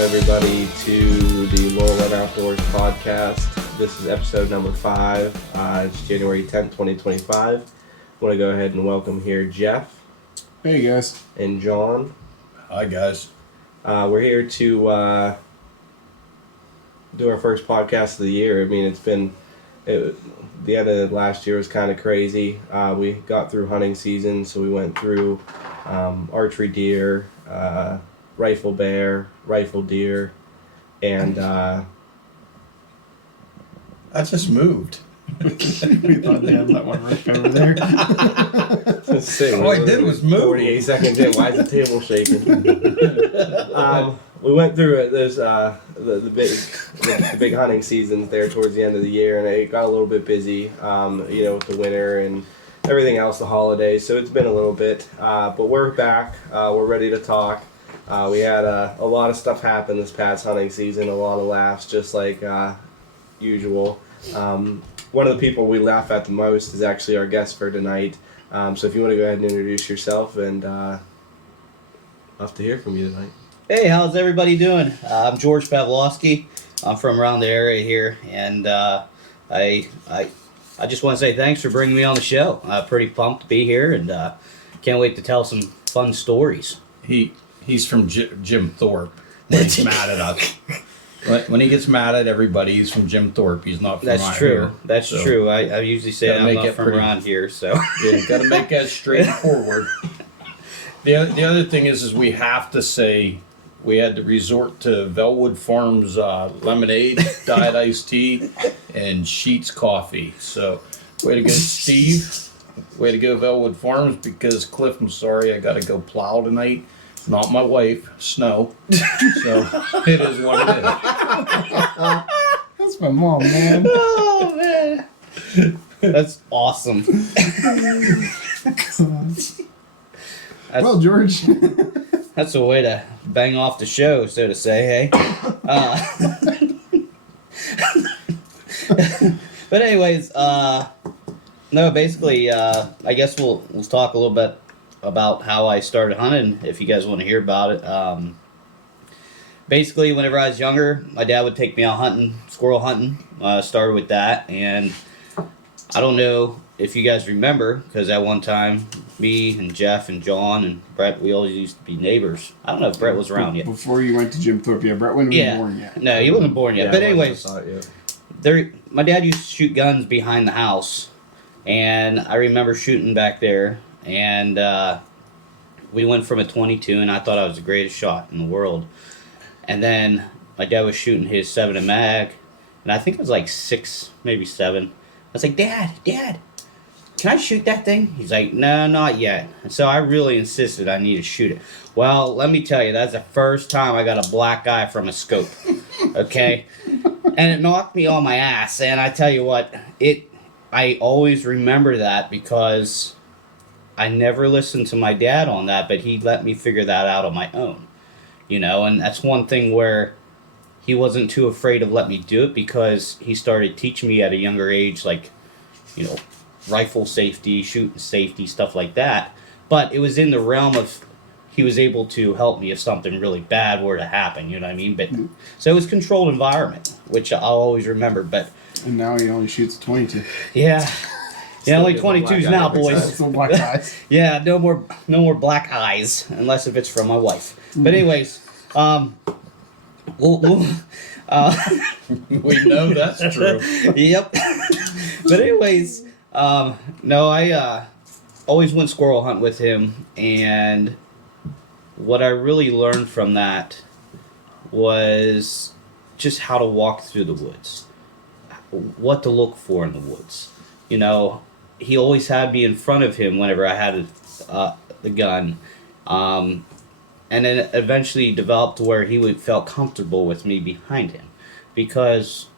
everybody to the Laurel Outdoors podcast. This is episode number 5. It's January 10th, 2025. I want to go ahead and welcome here Jeff. Hey guys. And John. Hi guys. We're here to do our first podcast of the year. I mean, the end of last year was kind of crazy. We got through hunting season, so we went through archery deer, rifle bear, rifle deer, and I just moved. We thought they had that one right over there. All I did was move. 48 seconds in. Why is the table shaking? We went through it. There's the big hunting seasons there towards the end of the year, and it got a little bit busy. With the winter and everything else, the holidays. So it's been a little bit, but we're back. We're ready to talk. We had a lot of stuff happen this past hunting season. A lot of laughs, just like usual. One of the people we laugh at the most is actually our guest for tonight. So if you want to go ahead and introduce yourself, and I'll have to hear from you tonight. Hey, how's everybody doing? I'm George Pavlovsky. I'm from around the area here, and I just want to say thanks for bringing me on the show. I'm pretty pumped to be here, and can't wait to tell some fun stories. He's from Jim Thorpe. When he's mad at us. When he gets mad at everybody, he's from Jim Thorpe. He's not from That's true. Here. That's so, true. I usually say I'm not from around here, so. Yeah, got to make that straightforward. The other thing is we have to say we had to resort to Velwood Farms lemonade, diet iced tea, and Sheets coffee. So, way to go, Steve. Way to go, Velwood Farms, because Cliff, I'm sorry, I got to go plow tonight. Not my wife, Snow. So, it is what it is. That's my mom, man. Oh, man. That's awesome. Well, George. That's a way to bang off the show, so to say, hey? But anyways, no, basically, I guess we'll talk a little bit about how I started hunting, if you guys want to hear about it. Basically, whenever I was younger, my dad would take me out hunting, squirrel hunting. Started with that, and I don't know if you guys remember, because at one time, me and Jeff and John and Brett, we always used to be neighbors. I don't know if Brett was around yet. Before you went to Jim Thorpe, yeah, Brett wasn't even born yet. No, he wasn't born yet. Yeah, but anyways, yet. My dad used to shoot guns behind the house, and I remember shooting back there, and we went from a 22, and I thought I was the greatest shot in the world. And then my dad was shooting his 7 mag, and I think it was like 6, maybe 7. I was like, Dad, can I shoot that thing? He's like, no, not yet. And so I really insisted I need to shoot it. Well, let me tell you, that's the first time I got a black eye from a scope. Okay? And it knocked me on my ass. And I tell you what, I always remember that because I never listened to my dad on that, but he let me figure that out on my own. And that's one thing where he wasn't too afraid of letting me do it, because he started teaching me at a younger age, like, rifle safety, shooting safety, stuff like that. But it was in the realm of he was able to help me if something really bad were to happen, you know what I mean? But so it was controlled environment, which I'll always remember. But and now he only shoots 22. Yeah. Yeah, only 22s now, boys. Still black eyes. Yeah, no more black eyes, unless if it's from my wife. But anyways, we'll We know that's true. Yep. But anyways, no, I always went squirrel hunt with him, and what I really learned from that was just how to walk through the woods, what to look for in the woods. He always had me in front of him whenever I had the gun, and then eventually developed to where he felt comfortable with me behind him, because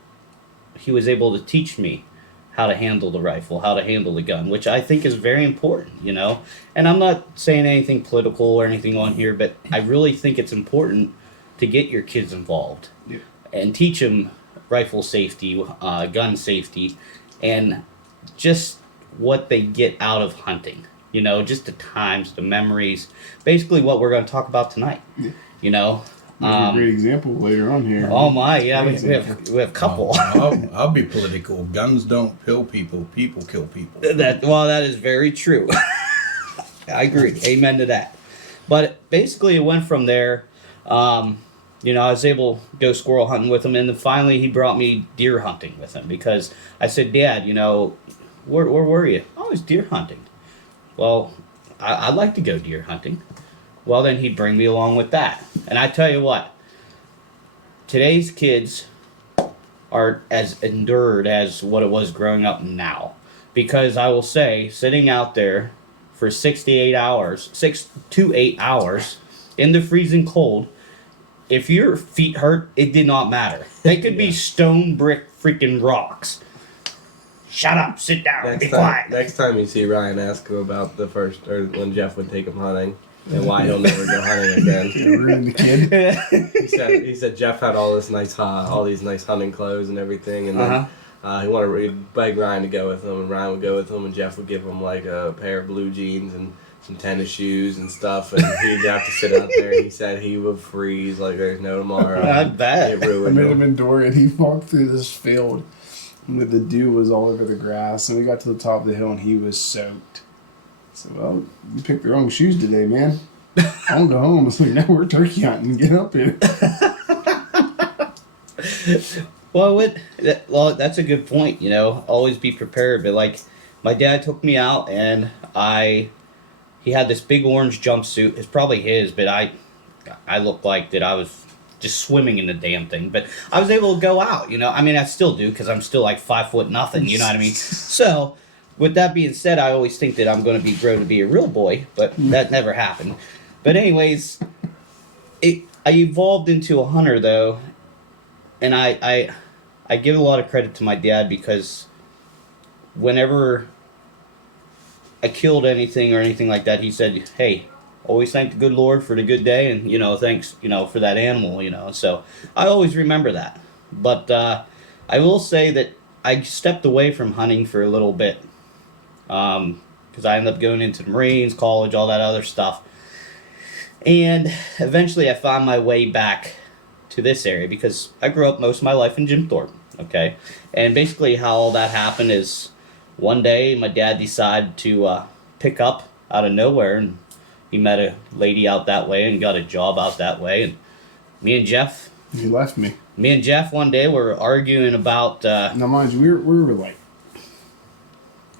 he was able to teach me how to handle the rifle, how to handle the gun, which I think is very important, And I'm not saying anything political or anything on here, but I really think it's important to get your kids involved and teach them rifle safety, gun safety, and just what they get out of hunting. Just the times, the memories, basically what we're going to talk about tonight. a great example later on here. Oh my, yeah, Great we have a couple. I'll be political. Guns don't kill people. People kill people. That is very true. I agree. Amen to that. But basically, it went from there. I was able to go squirrel hunting with him, and then finally he brought me deer hunting with him because I said, Dad, where were you? I was deer hunting. Well, I'd like to go deer hunting. Well, then he'd bring me along with that. And I tell you what, today's kids are as endured as what it was growing up now. Because I will say, sitting out there for 6 to 8 hours in the freezing cold, if your feet hurt, it did not matter. They could be stone brick freaking rocks. Shut up, sit down, be quiet. Next time you see Ryan, ask him about when Jeff would take him hunting and why he'll never go hunting again. Ruined the kid. He said Jeff had all these nice hunting clothes and everything, and then he'd beg Ryan to go with him, and Ryan would go with him, and Jeff would give him like a pair of blue jeans and some tennis shoes and stuff, and he'd have to sit out there. And he said he would freeze like there's no tomorrow. I bet. It I ruined met him. him in Dory, and he walked through this field, and the dew was all over the grass, and we got to the top of the hill, and he was soaked. So, well, you picked the wrong shoes today, man. I want to go home. It's like, now we're turkey hunting. Get up here. Well, that's a good point. Always be prepared. But like, my dad took me out, and he had this big orange jumpsuit. It's probably his, but I looked like that I was just swimming in the damn thing. But I was able to go out. I still do because I'm still like 5 foot nothing. You know what I mean? So, with that being said, I always think that I'm going to grow to be a real boy, but that never happened. But anyways, I evolved into a hunter though, and I give a lot of credit to my dad because whenever I killed anything or anything like that, he said, "Hey, always thank the good Lord for the good day, and thanks for that animal." So I always remember that. But I will say that I stepped away from hunting for a little bit because I ended up going into the Marines, college, all that other stuff. And eventually I found my way back to this area because I grew up most of my life in Jim Thorpe, okay? And basically how all that happened is one day my dad decided to pick up out of nowhere, and he met a lady out that way and got a job out that way. And me and Jeff... You left me. Me and Jeff one day were arguing about... Now, mind you, we were like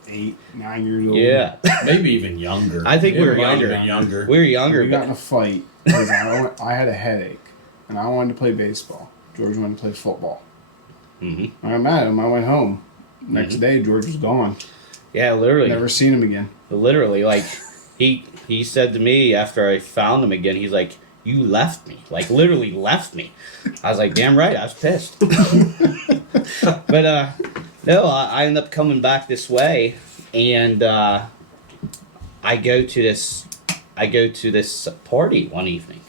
8, 9 years old. Yeah. Maybe even younger. I think we were Might have younger. been younger. We were younger, We got in a fight because I had a headache, and I wanted to play baseball. George wanted to play football. Mm-hmm. I got mad at him. I went home. Next day, George was gone. Yeah, literally. Never seen him again. Literally, like, he said to me after I found him again, he's like, "You left me." Like, literally left me. I was like, damn right, I was pissed. But, no, I ended up coming back this way, and I go to this party one evening.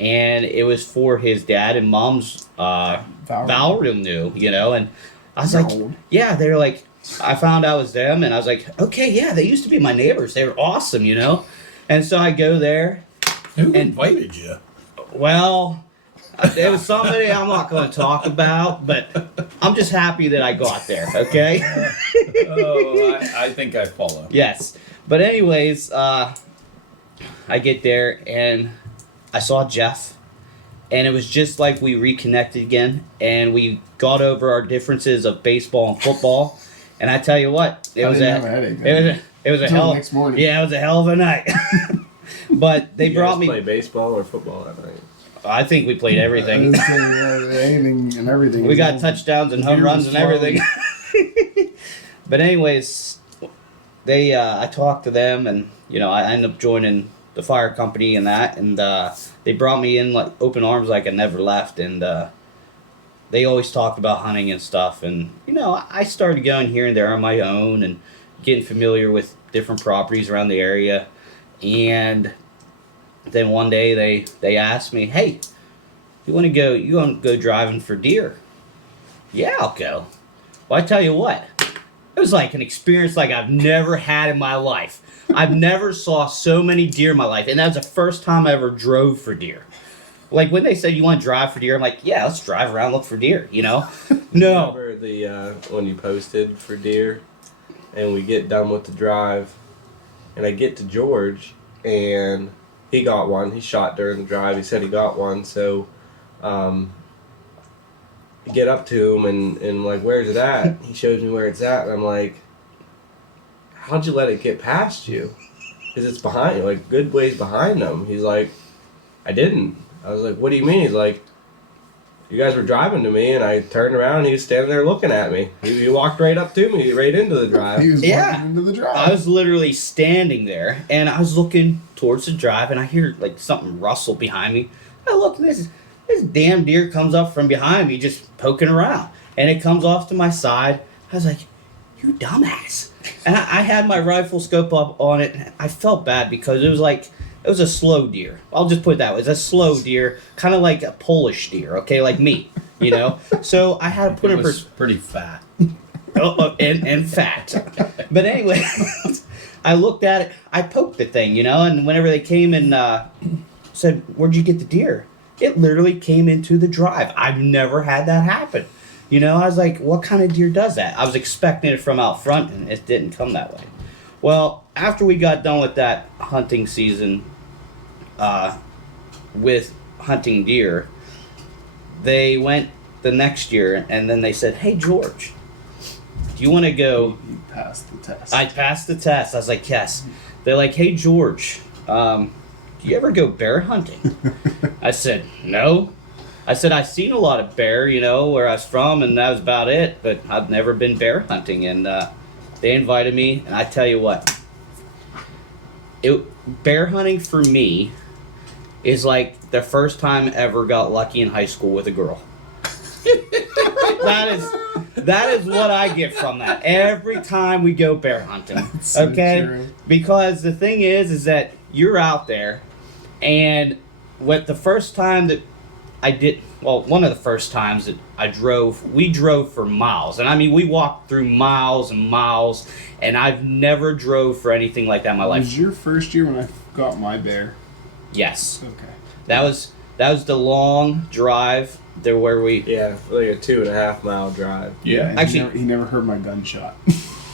And it was for his dad and mom's vow renew, and I was like, yeah, they were like, I found out it was them, and I was like, okay, yeah, they used to be my neighbors. They were awesome, And so I go there. Who invited you? Well, it was somebody I'm not going to talk about, but I'm just happy that I got there, okay? I think I follow. Yes. But anyways, I get there, and I saw Jeff, and it was just like we reconnected again, and we got over our differences of baseball and football. And I tell you what, it was a hell. Next morning. Yeah, it was a hell of a night. But they brought me. Play baseball or football that night? I think we played everything. Anything and everything. We got touchdowns and home runs and everything. But anyways, I talked to them, and I ended up joining the fire company and that, and they brought me in like open arms, like I never left, and they always talked about hunting and stuff, and I started going here and there on my own and getting familiar with different properties around the area. And then one day they asked me, "Hey, you want to go driving for deer?" "Yeah, I'll go." Well, I tell you what, it was like an experience like I've never had in my life. I've never saw so many deer in my life, and that was the first time I ever drove for deer. Like when they said you want to drive for deer, I'm like, yeah, let's drive around, look for deer. No. Remember the when you posted for deer, and we get done with the drive, and I get to George, and he got one. He shot during the drive. He said he got one. So, get up to him and like, where's it at? He shows me where it's at, and I'm like, how'd you let it get past you? Because it's behind you, like good ways behind him. He's like, I didn't. I was like, what do you mean? He's like, you guys were driving to me, and I turned around, and he was standing there looking at me. He walked right up to me, right into the drive. He was Yeah. walking into the drive. I was literally standing there, and I was looking towards the drive, and I hear like something rustle behind me. I look, this damn deer comes up from behind me, just poking around, and it comes off to my side. I was like, "You dumbass!" And I had my rifle scope up on it. And I felt bad because it was a slow deer. I'll just put it that way. It's a slow deer, kind of like a Polish deer, okay, like me, So I had to put It in was pretty fat. and fat. But anyway, I looked at it. I poked the thing, and whenever they came and said, "Where'd you get the deer?" It literally came into the drive. I've never had that happen. I was like, what kind of deer does that? I was expecting it from out front, and it didn't come that way. Well, after we got done with that hunting season with hunting deer, they went the next year, and then they said, "Hey, George, do you want to go?" You passed the test. I passed the test. I was like, yes. They're like, "Hey, George, do you ever go bear hunting?" I said, "No." I said, "I've seen a lot of bear, where I was from, and that was about it, but I've never been bear hunting." And they invited me, and I tell you what, bear hunting for me is like the first time I ever got lucky in high school with a girl. That is what I get from that every time we go bear hunting. That's so Okay, true. because the thing is that you're out there, and what the first time that I did, well, one of the first times that we drove for miles, and I mean we walked through miles and miles, and I've never drove for anything like that in my life. Was your first year when I got my bear? Yes, Okay. that was the long drive there where we. Yeah, like a 2.5 mile drive. Yeah. And Actually- he never heard my gunshot.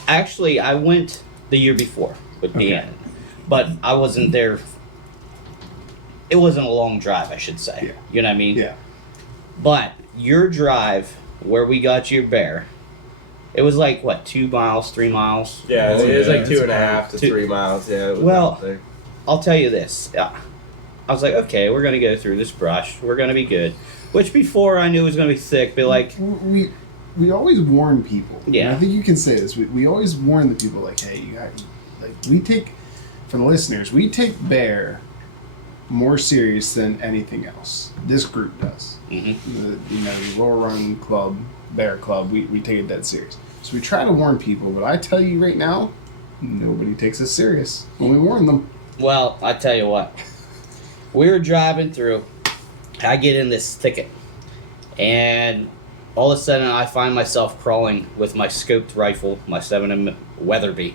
Actually, I went the year before with Deanna, but I wasn't there. It wasn't a long drive, I should say. Yeah. You know what I mean? Yeah. But your drive where we got your bear, it was like what, 2 miles, 3 miles? Yeah, Oh, it was yeah, like it's 2.5 to Two- 3 miles. Yeah. It was Well, out there. I'll tell you this. I was like, okay, we're gonna go through this brush. We're gonna be good. Which before I knew it was gonna be thick, but like, We always warn people. Yeah. And I think you can say this. We always warn the people like, hey, we take, for the listeners, we take bear more serious than anything else. This group does. mhm. The Laurel Run Club, Bear Club, we take it dead serious. So we try to warn people, but I tell you right now, nobody takes us serious when we warn them. Well, I tell you what. We were driving through. I get in this thicket, and all of a sudden I find myself crawling with my scoped rifle, my 7M Weatherby,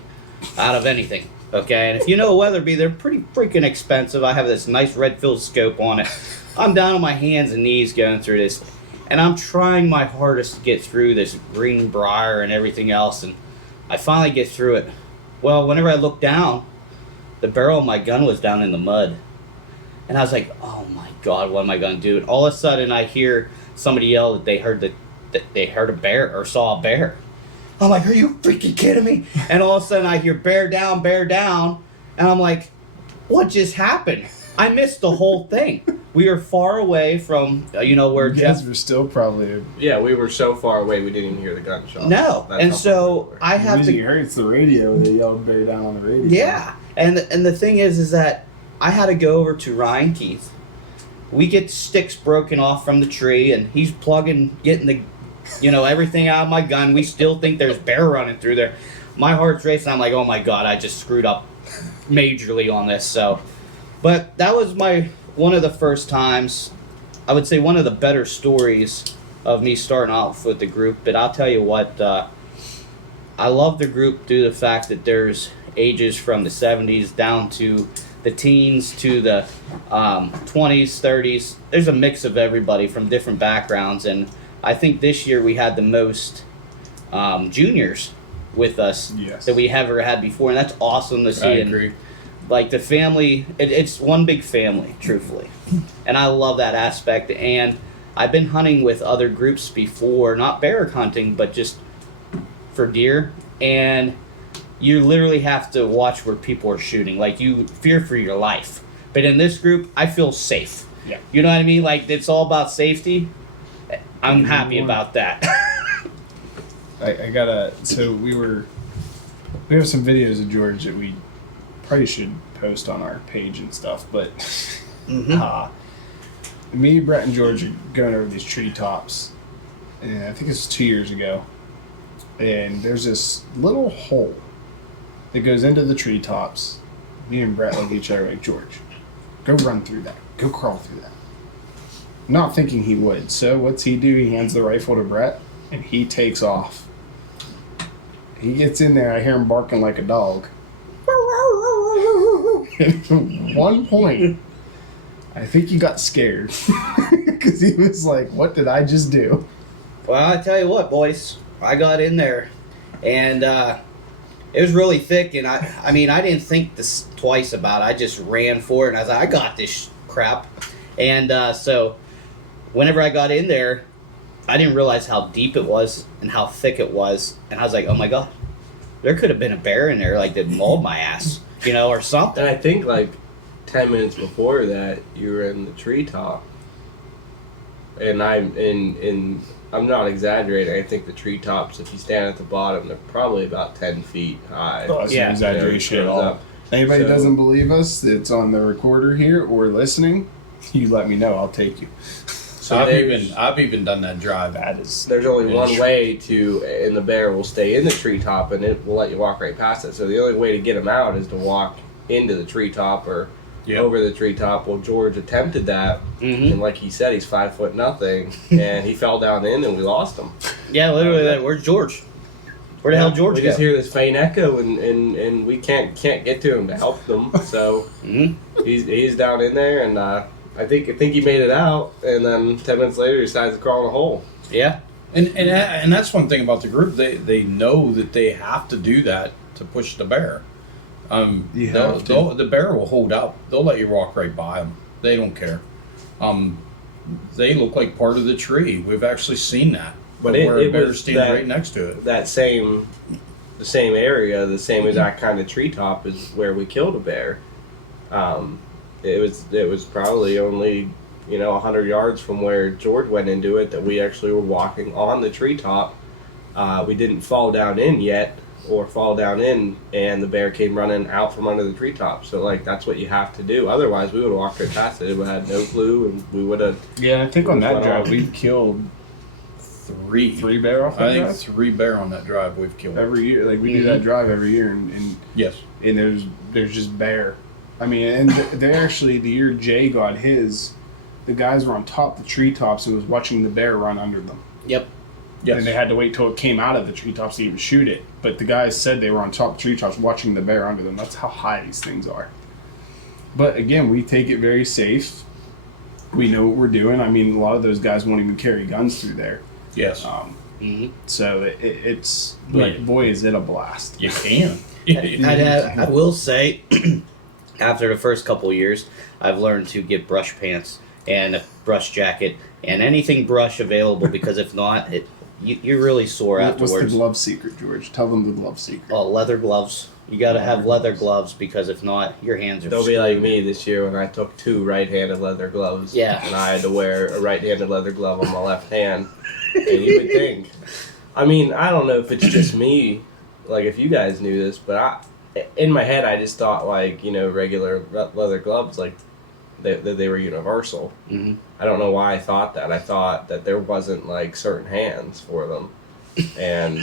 out of anything. Okay, and if you know a Weatherby, they're pretty freaking expensive. I have this nice red filled scope on it. I'm down on my hands and knees going through this, and I'm trying my hardest to get through this green briar and everything else, and I finally get through it. Well, whenever I look down, the barrel of my gun was down in the mud. And I was like, oh my God, what am I going to do? And all of a sudden I hear somebody yell that they heard a bear or saw a bear. I'm like, are you freaking kidding me? And all of a sudden I hear bear down, bear down. And I'm like, what just happened? I missed the whole thing. We were far away from, where You Jeff. guys were still probably Yeah, we were so far away we didn't even hear the gunshot. No. That's And how far so we were. I the have music to. you heard. It's the radio. They yelled bear down on the radio. Yeah, and the thing is that I had to go over to Ryan Keith. We get sticks broken off from the tree, and he's getting the, everything out of my gun. We still think there's bear running through there. My heart's racing. I'm like, oh my God, I just screwed up majorly on this. So, but that was one of the first times. I would say one of the better stories of me starting off with the group. But I'll tell you what, I love the group due to the fact that there's ages from the 70s down to the teens to the 20s, 30s. There's a mix of everybody from different backgrounds, and I think this year we had the most juniors with us Yes. that we ever had before, and that's awesome to see. I And, agree. like the family, it's one big family, truthfully, and I love that aspect. And I've been hunting with other groups before, not bear hunting, but just for deer, and you literally have to watch where people are shooting. Like, you fear for your life. But in this group, I feel safe. Yeah. You know what I mean? Like, it's all about safety. I'm happy about that. I gotta. So we have some videos of George that we probably should post on our page and stuff. But me, Brett, and George are going over these treetops, and I think it's 2 years ago. And there's this little hole that goes into the treetops. Me and Brett look at each other like, George, go run through that. Go crawl through that. Not thinking he would. So what's he do? He hands the rifle to Brett, and he takes off. He gets in there. I hear him barking like a dog. At one point, I think he got scared because he was like, "What did I just do?" Well, I tell you what, boys, I got in there, and it was really thick, and I mean, I didn't think this twice about it. I just ran for it, and I was like, I got this crap. And so whenever I got in there, I didn't realize how deep it was and how thick it was, and I was like, oh my God, there could have been a bear in there, like, that mauled my ass, you know, or something. And I think like 10 minutes before that, you were in the treetop, and I'm not exaggerating. I think the treetops, if you stand at the bottom, they're probably about 10 feet high. Oh, that's Yeah. no exaggeration at Goes all. up. Anybody So- doesn't believe us, it's on the recorder here or listening. You let me know. I'll take you. So I've even done that drive. That is. There's only Yeah, one sure. way to, and the bear will stay in the treetop, and it will let you walk right past it. So the only way to get him out is to walk into the treetop or Yep. over the treetop. Well, George attempted that, Mm-hmm. and like he said, he's 5 foot nothing, and he fell down in, and we lost him. Yeah, literally, like, where's George? Where the hell George We go? just hear this faint echo, and we can't get to him to help them. So Mm-hmm. he's down in there, and I think he made it out, and then 10 minutes later he decides to crawl in a hole. Yeah. And that's one thing about the group. They know that they have to do that to push the bear. You have to. The bear will hold out. They'll let you walk right by them. They don't care. They look like part of the tree. We've actually seen that. But where it a bear was stands that- right next to it. The same area, the same exact kind of treetop is where we killed a bear. It was probably only 100 yards from where George went into it that we actually were walking on the treetop. We didn't fall down in yet, and the bear came running out from under the treetop. So like that's what you have to do. Otherwise, we would have walked right past it. We had no clue, and we would have. Yeah, I think on that Went drive on. we've killed Three. 3 bear off I that think drive. 3 bear on that drive we've killed. Every year, like we do that drive every year, and Yes. there's just bear. I mean, and they actually the year Jay got his, the guys were on top of the treetops and was watching the bear run under them. Yep. Yes. And they had to wait till it came out of the treetops to even shoot it. But the guys said they were on top of treetops watching the bear under them. That's how high these things are. But again, we take it very safe. We know what we're doing. I mean, a lot of those guys won't even carry guns through there. Yes. Mm-hmm. So it's Yeah. but boy, is it a blast. You can. I will say, after the first couple of years, I've learned to get brush pants and a brush jacket and anything brush available, because if not, you're really sore What's the afterwards. glove secret, George? Tell them the glove secret. Oh, leather gloves. You got to have leather gloves, because if not, your hands are They'll be like screwed. me this year when I took 2 right-handed leather gloves. Yeah. And I had to wear a right-handed leather glove on my left hand. And you would think, I mean, I don't know if it's just me, like if you guys knew this, but in my head I just thought like, regular leather gloves, like they were universal. Mhm. I don't know why I thought that. I thought that there wasn't like certain hands for them. And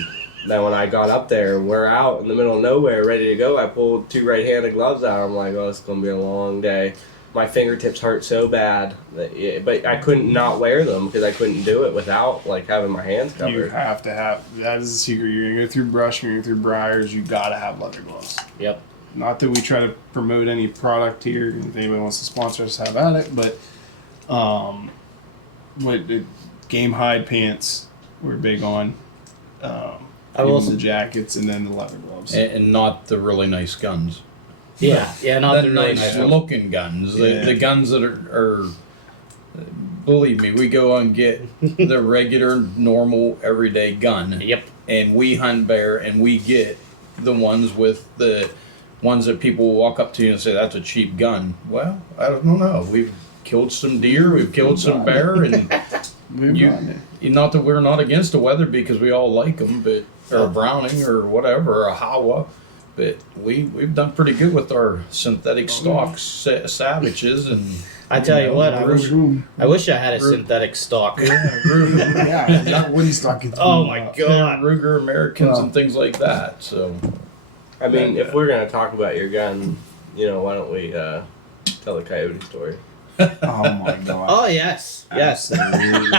then when I got up there, we're out in the middle of nowhere, ready to go. I pulled 2 right-handed gloves out. I'm like, oh, it's gonna be a long day. my fingertips hurt so bad but I couldn't not wear them because I couldn't do it without like having my hands You covered. have to have, that is the secret. You're going to go through brush, you're going to go through briars, you got to have leather gloves. Yep. Not that we try to promote any product here, if anybody wants to sponsor us, have at it, but what the game hide pants we're big on. I will even the jackets and then the leather gloves. And not the really nice guns. Yeah, not The the really nice nice ones. looking guns. Yeah. The guns that are, believe me, we go and get the regular, normal, everyday gun. Yep. And we hunt bear and we get the ones with the ones that people will walk up to you and say, that's a cheap gun. Well, I don't know. We've killed some deer, we've killed some bear, and We've you- gotten it. not that we're not against the weather because we all like them, but or a Browning or whatever, or a Howa, but we've done pretty good with our synthetic stock savages and. I tell you what, I Boom. wish I had a Ruger. synthetic stock. Ruger, Yeah, that wooden stock gets Oh beat my up. God. Ruger Americans Wow. and things like that. So I mean, if we're gonna talk about your gun, why don't we tell the coyote story? Oh my god. Oh yes, yes. Absolutely.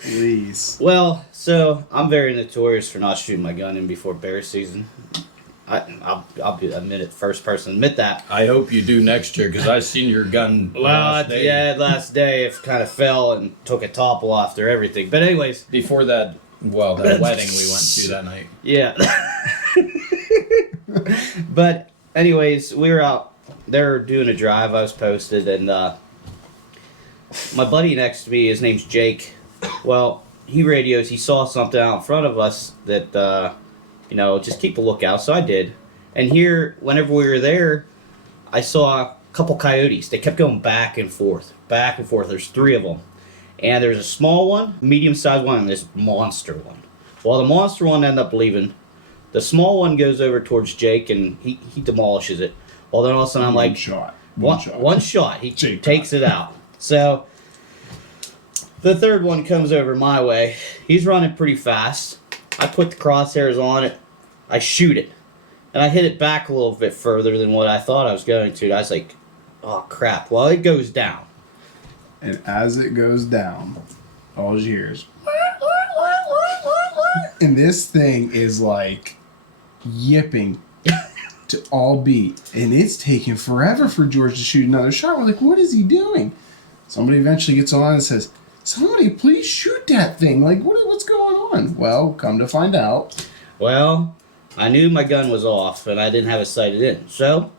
Please. Well, so I'm very notorious for not shooting my gun in before bear season. I'll admit it, first person to admit that. I hope you do next year because I seen your gun. Well, last day. yeah, last day it kind of fell and took a topple after everything. But anyways, Before that, that wedding we went to that night. yeah. But anyways, we were out there doing a drive. I was posted, and my buddy next to me, his name's Jake. Well, he radios. He saw something out in front of us that just keep a lookout. So I did, and here, whenever we were there, I saw a couple coyotes. They kept going back and forth, back and forth. There's 3 of them, and there's a small one, medium-sized one, and this monster one. Well, the monster one ended up leaving. The small one goes over towards Jake, and he demolishes it. Well, then all of a sudden I'm like, shot. one shot. He Jake takes it out. So the third one comes over my way. He's running pretty fast. I put the crosshairs on it. I shoot it. And I hit it back a little bit further than what I thought I was going to. I was like, oh, crap. Well, it goes down. And as it goes down, all you hear is and this thing is like yipping to all beat. And it's taking forever for George to shoot another shot. We're like, what is he doing? Somebody eventually gets on and says, somebody please shoot that thing. Like, what's going on? Well, come to find out. Well, I knew my gun was off, and I didn't have it sighted in. So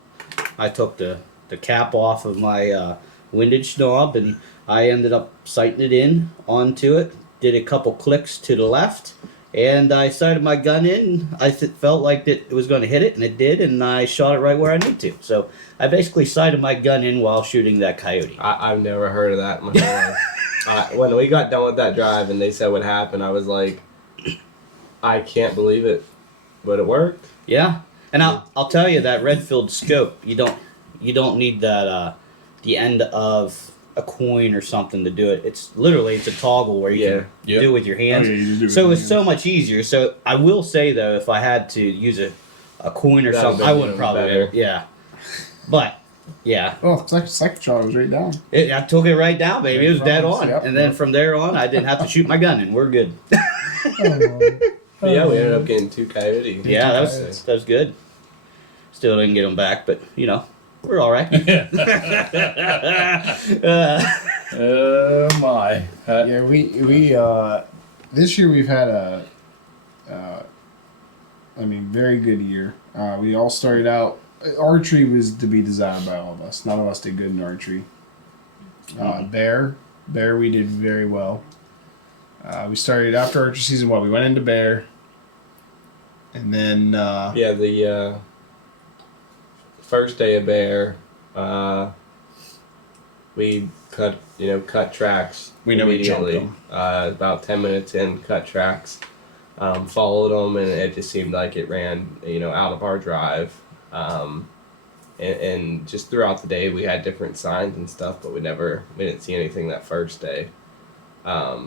I took the cap off of my windage knob, and I ended up sighting it in onto it. Did a couple clicks to the left, and I sighted my gun in. I felt like that it was going to hit it, and it did, and I shot it right where I need to. So I basically sighted my gun in while shooting that coyote. I've never heard of that in my whole life. When we got done with that drive and they said what happened, I was like, I can't believe it, but it worked. Yeah, and I'll tell you that Redfield scope, you don't need that the end of a coin or something to do it. It's a toggle where you can Yep. do it with your hands. Oh, yeah, you just do it So with it's your so much easier. So I will say though, if I had to use a coin or That'd something, be I would even probably better. yeah. But yeah, Oh, second shot was right down. I took it right down, baby. It was dead on, Yep, and then yep. from there on, I didn't have to shoot my gun, and we're good. But yeah, we ended up getting 2 coyotes. Yeah, that was good. Still didn't get them back, but we're all right. Oh my. Yeah, we this year we've had a very good year. We all started out. Archery was to be designed by all of us. None of us did good in archery. Bear, we did very well. We started after archery season. We went into bear, and then Yeah, the first day of bear, we cut tracks. We know we jumped immediately. About 10 minutes in, cut tracks. Followed them, and it just seemed like it ran, out of our drive. And just throughout the day, we had different signs and stuff, but we didn't see anything that first day. I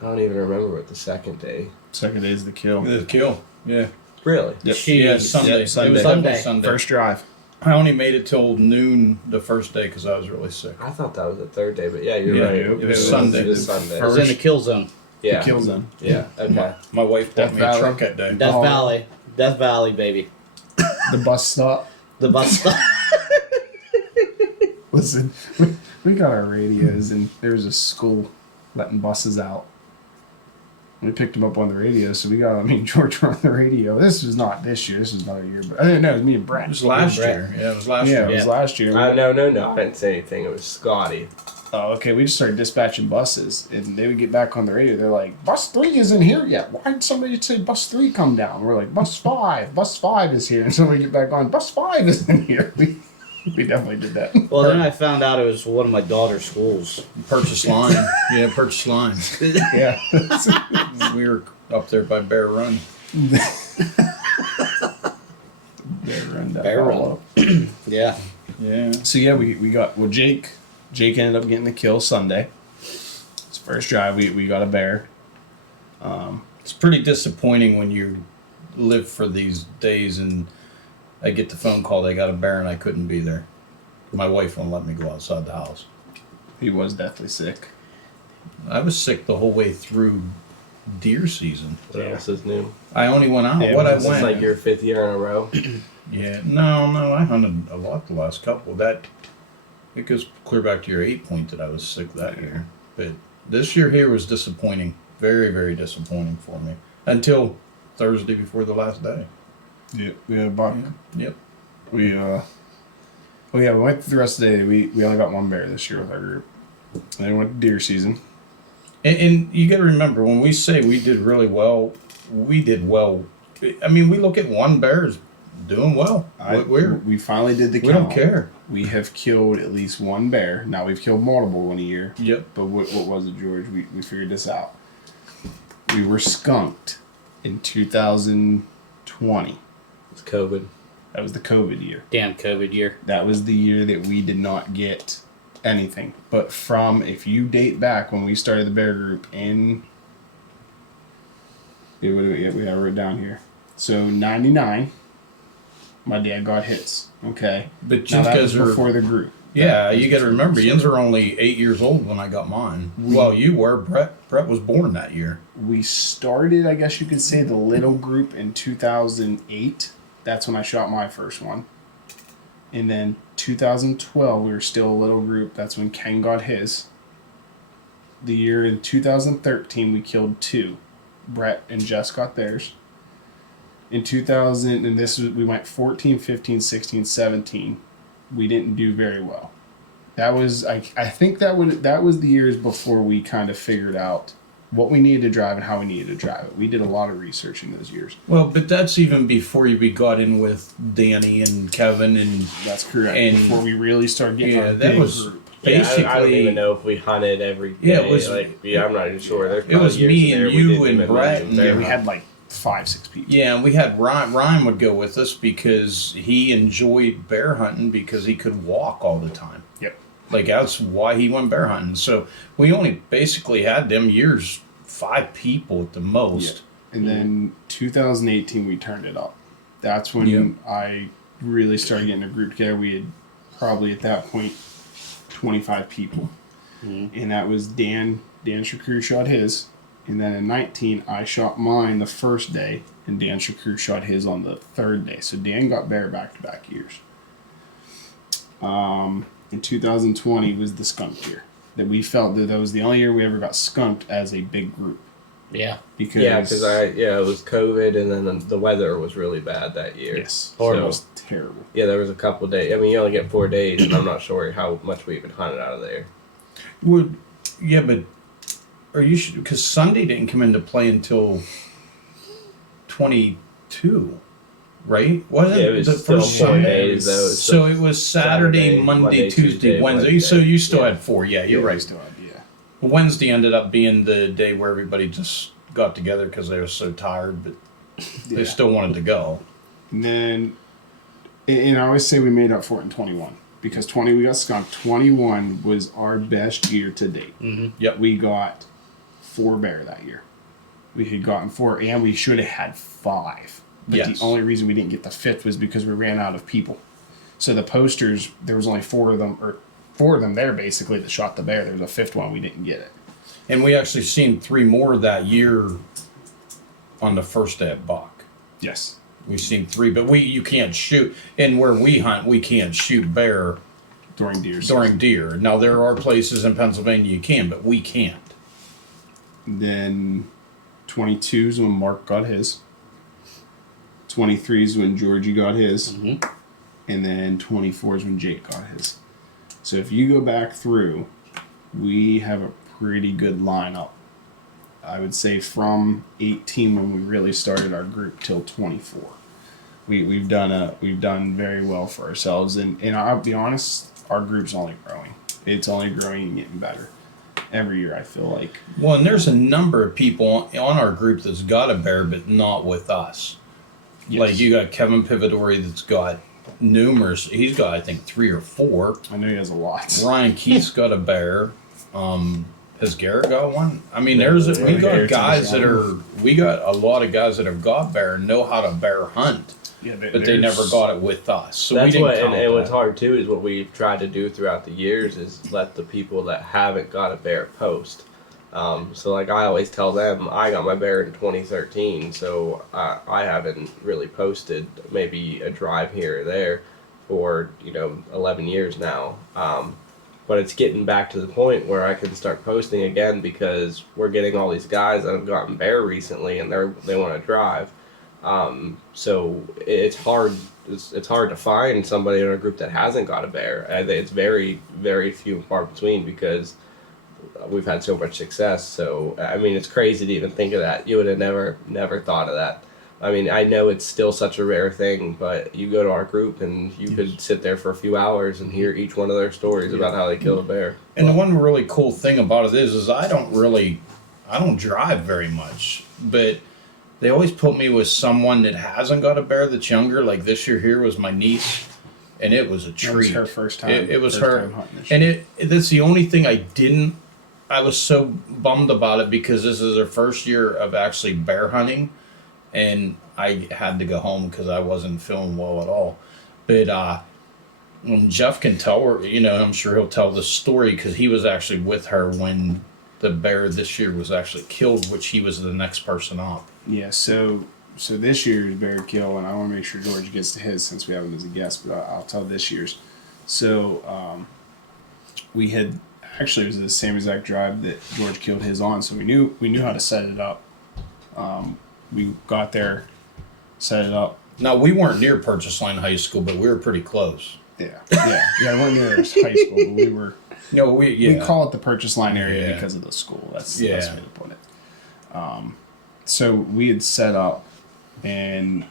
don't even remember what the second day. second day's the kill. The kill. Yeah. Really? Yep. Yeah, Jeez. Sunday. Yep, Sunday. It was Sunday. definitely Sunday. First drive. I only made it till noon the first day because I was really sick. I thought that was the third day, but yeah, you're Yeah, right. it was Sunday. It was Sunday. I was in the kill zone. Yeah. The kill zone. Yeah. Okay. My wife bought Death me a Valley. truck that day. Death Oh. Valley. Death Valley, baby. The bus stop. The bus stop. Listen, we got our radios, and there was a school letting buses out. We picked them up on the radio, so we got me and George were on the radio. This was not this year. This was another year, but I didn't know it was me and It Brett. was last Brett. year. Yeah, it was last Yeah, year. it was Yeah. last year. No. I didn't say anything. It was Scotty. Oh, okay. We just started dispatching buses, and they would get back on the radio. They're like, "Bus 3 isn't here yet. Why did somebody say Bus 3 come down?" We're like, "Bus 5. Bus 5 is here." And so we get back on, "Bus 5 isn't here." We definitely did that. Well, then I found out it was one of my daughter's schools. Purchase line. Yeah, purchase line. Yeah. We were up there by Bear Run. Bear Run. Yeah. Yeah. So yeah, we got Jake ended up getting the kill Sunday. His first drive, we got a bear. It's pretty disappointing when you live for these days and I get the phone call they got a bear and I couldn't be there. My wife won't let me go outside the house. He was deathly sick. I was sick the whole way through deer season. What else is new? I only went out. Yeah, what I this This went. is like your 5th year in a row. Yeah, no, I hunted a lot the last couple. That it goes clear back to your 8 point that I was sick that year. But this year here was disappointing, very, very disappointing for me until Thursday before the last day. Yeah, we had a buck. Yep. We we went through the rest of the day. We only got one bear this year with our group. And then we went to deer season. And you got to remember when we say we did really well, we did well. I mean, we look at one bear as doing well. We finally did the We count. don't care. We have killed at least one bear. Now we've killed multiple in a year. Yep. But what was it, George? We figured this out. We were skunked in 2020. It's COVID. That was the COVID year. Damn COVID year. That was the year that we did not get anything. But from, if you date back when we started the bear group in, we have it down here. So 99, my dad got hits. Okay. But Now you that guys was are. before the group. Yeah, That was you got to before remember, the yins are only 8 years old when I got mine. Well, you were. Brett was born that year. We started, I guess you could say, the little group in 2008. That's when I shot my first one. And then 2012, we were still a little group. That's when Ken got his. The year in 2013, we killed 2. Brett and Jess got theirs. In 2000, and we went 14, 15, 16, 17. We didn't do very well. That was, I think that was the years before we kind of figured out what we needed to drive and how we needed to drive it. We did a lot of research in those years. Well, but that's even before we got in with Danny and Kevin and That's correct. And- before we really started getting yeah, our that big was group. basically. I don't even know if we hunted every day. Yeah, it was- I'm not even sure. There's It was probably years me in there and we you didn't and even Brett mention and- bear Yeah, we hunt. had like 5-6 people. Yeah, and we had Ryan. Ryan would go with us because he enjoyed bear hunting because he could walk all the time. Yep. Like that's why he went bear hunting. So we only basically had them years 5 people at the most. And then 2018, we turned it up. That's when Yep. I really started getting a group together. We had probably at that point 25 people. And that was Dan Shakur shot his. And then in 19, I shot mine the first day, and Dan Shakur shot his on the third day. So Dan got bear back-to-back years. In 2020 was the skunk year. That we felt that was the only year we ever got skunked as a big group. Yeah. Because it was COVID, and then the weather was really bad that year. yes, Horrible. it was terrible. Yeah, there was a couple days. I mean, you only get 4 days, and I'm not sure how much we even hunted out of there. Would yeah, but are you because Sunday didn't come into play until 22, right? Wasn't Yeah, it was the still first 4 Sunday? days though. So it was Saturday, Monday, Tuesday, Wednesday. So you still had 4. Yeah, you're Yeah, we right. still had, yeah. Wednesday ended up being the day where everybody just got together because they were so tired, but they Yeah. still wanted to go. And then, and I always say we made up for it in 21 because 20 we got skunked. 21 was our best year to date. Yep. We got 4 bear that year. We had gotten 4, and we should have had 5. But Yes. the only reason we didn't get the 5th was because we ran out of people. So the posters, there was only four of them there basically that shot the bear. There was a fifth one, we didn't get it. And we actually seen 3 more that year on the first day of buck. Yes. We seen 3, but you can't shoot. And where we hunt, we can't shoot bear During deer season. during deer. Now there are places in Pennsylvania you can, but we can't. Then 22 is when Mark got his. 23 is when Georgie got his. Mm-hmm. And then 24 is when Jake got his. So if you go back through, we have a pretty good lineup. I would say from 18 when we really started our group till 24. We've done very well for ourselves, and I'll be honest, our group's only growing. It's only growing and getting better every year. I feel like. Well, and there's a number of people on our group that's got a bear, but not with us. Yes. Like you got Kevin Pivadori that's got numerous. He's got I think 3 or 4. I know he has a lot. Ryan Keith's got a bear. Has Garrett got one? I mean, we got Garrett's guys got that are. We got a lot of guys that have got bear and know how to bear hunt, Yeah, but they never got it with us. So we That's didn't what, count and what's that. hard too is what we've tried to do throughout the years is let the people that haven't got a bear post. So like I always tell them, I got my bear in 2013, so I haven't really posted maybe a drive here or there for 11 years now. But it's getting back to the point where I can start posting again because we're getting all these guys that have gotten bear recently and they want to drive. So it's hard. It's hard to find somebody in our group that hasn't got a bear. It's very, very few and far between because we've had so much success. So I mean, it's crazy to even think of that. You would have never thought of that. I mean, I know it's still such a rare thing, but you go to our group and you could sit there for a few hours and hear each one of their stories about how they killed a bear. And the one really cool thing about it is I don't drive very much, but they always put me with someone that hasn't got a bear that's younger. Like this year here was my niece, and it was a treat. It was her first time. It was first her, time hunting this and year. that's the only thing I was so bummed about it because this is her first year of actually bear hunting, and I had to go home because I wasn't feeling well at all. But Jeff can tell her, I'm sure he'll tell the story because he was actually with her when the bear this year was actually killed, which he was the next person up. Yeah, so this year's bear kill, and I want to make sure George gets to his since we have him as a guest, but I'll tell this year's. So we had actually it was the same exact drive that George killed his on, so we knew how to set it up. We got there, set it up. Now we weren't near Purchase Line High School, but we were pretty close. Yeah. We weren't near high school, but we were. We call it the purchase line area Yeah. because of the school. That's the Yeah. best way to put it. So we had set up, and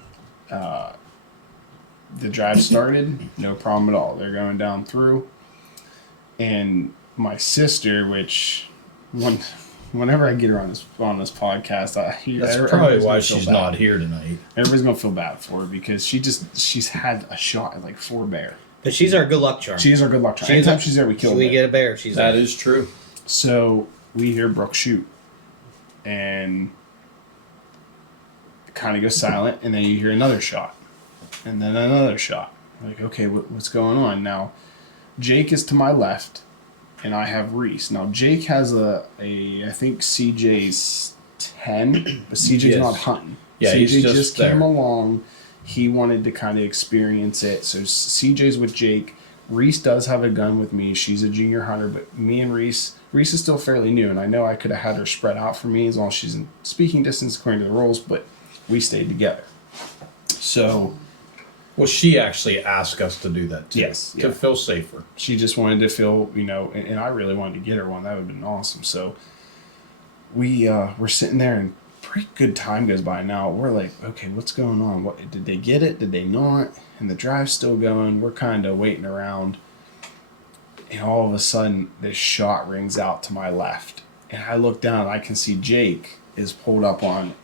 the drive started. No problem at all. They're going down through, and my sister, whenever I get her on this podcast, That's probably why she's not here tonight. Everybody's gonna feel bad for her because she's had a shot at like 4 bear. But she's our good luck charm. She's our good luck charm. Anytime she's there, we kill. We get a bear. She's That there. is true. So we hear Brooke shoot, and it kind of goes silent, and then you hear another shot, and then another shot. Like, okay, what's going on now? Jake is to my left, and I have Reese. Now Jake has I think CJ's 10, but CJ's Yes. not hunting. Yeah, CJ he's just came there. along. He wanted to kind of experience it. So CJ's with Jake. Reese does have a gun with me. She's a junior hunter, but me and Reese is still fairly new, and I know I could have had her spread out for me as long as she's in speaking distance according to the rules, but we stayed together. So Well, she actually asked us to do that too. Yes, To yeah. feel safer. she just wanted to feel, and I really wanted to get her one. That would have been awesome. So we're sitting there, and pretty good time goes by now. We're like, okay, what's going on? What did they get it? Did they not? And the drive's still going. We're kind of waiting around, and all of a sudden, this shot rings out to my left, and I look down, and I can see Jake is pulled up on.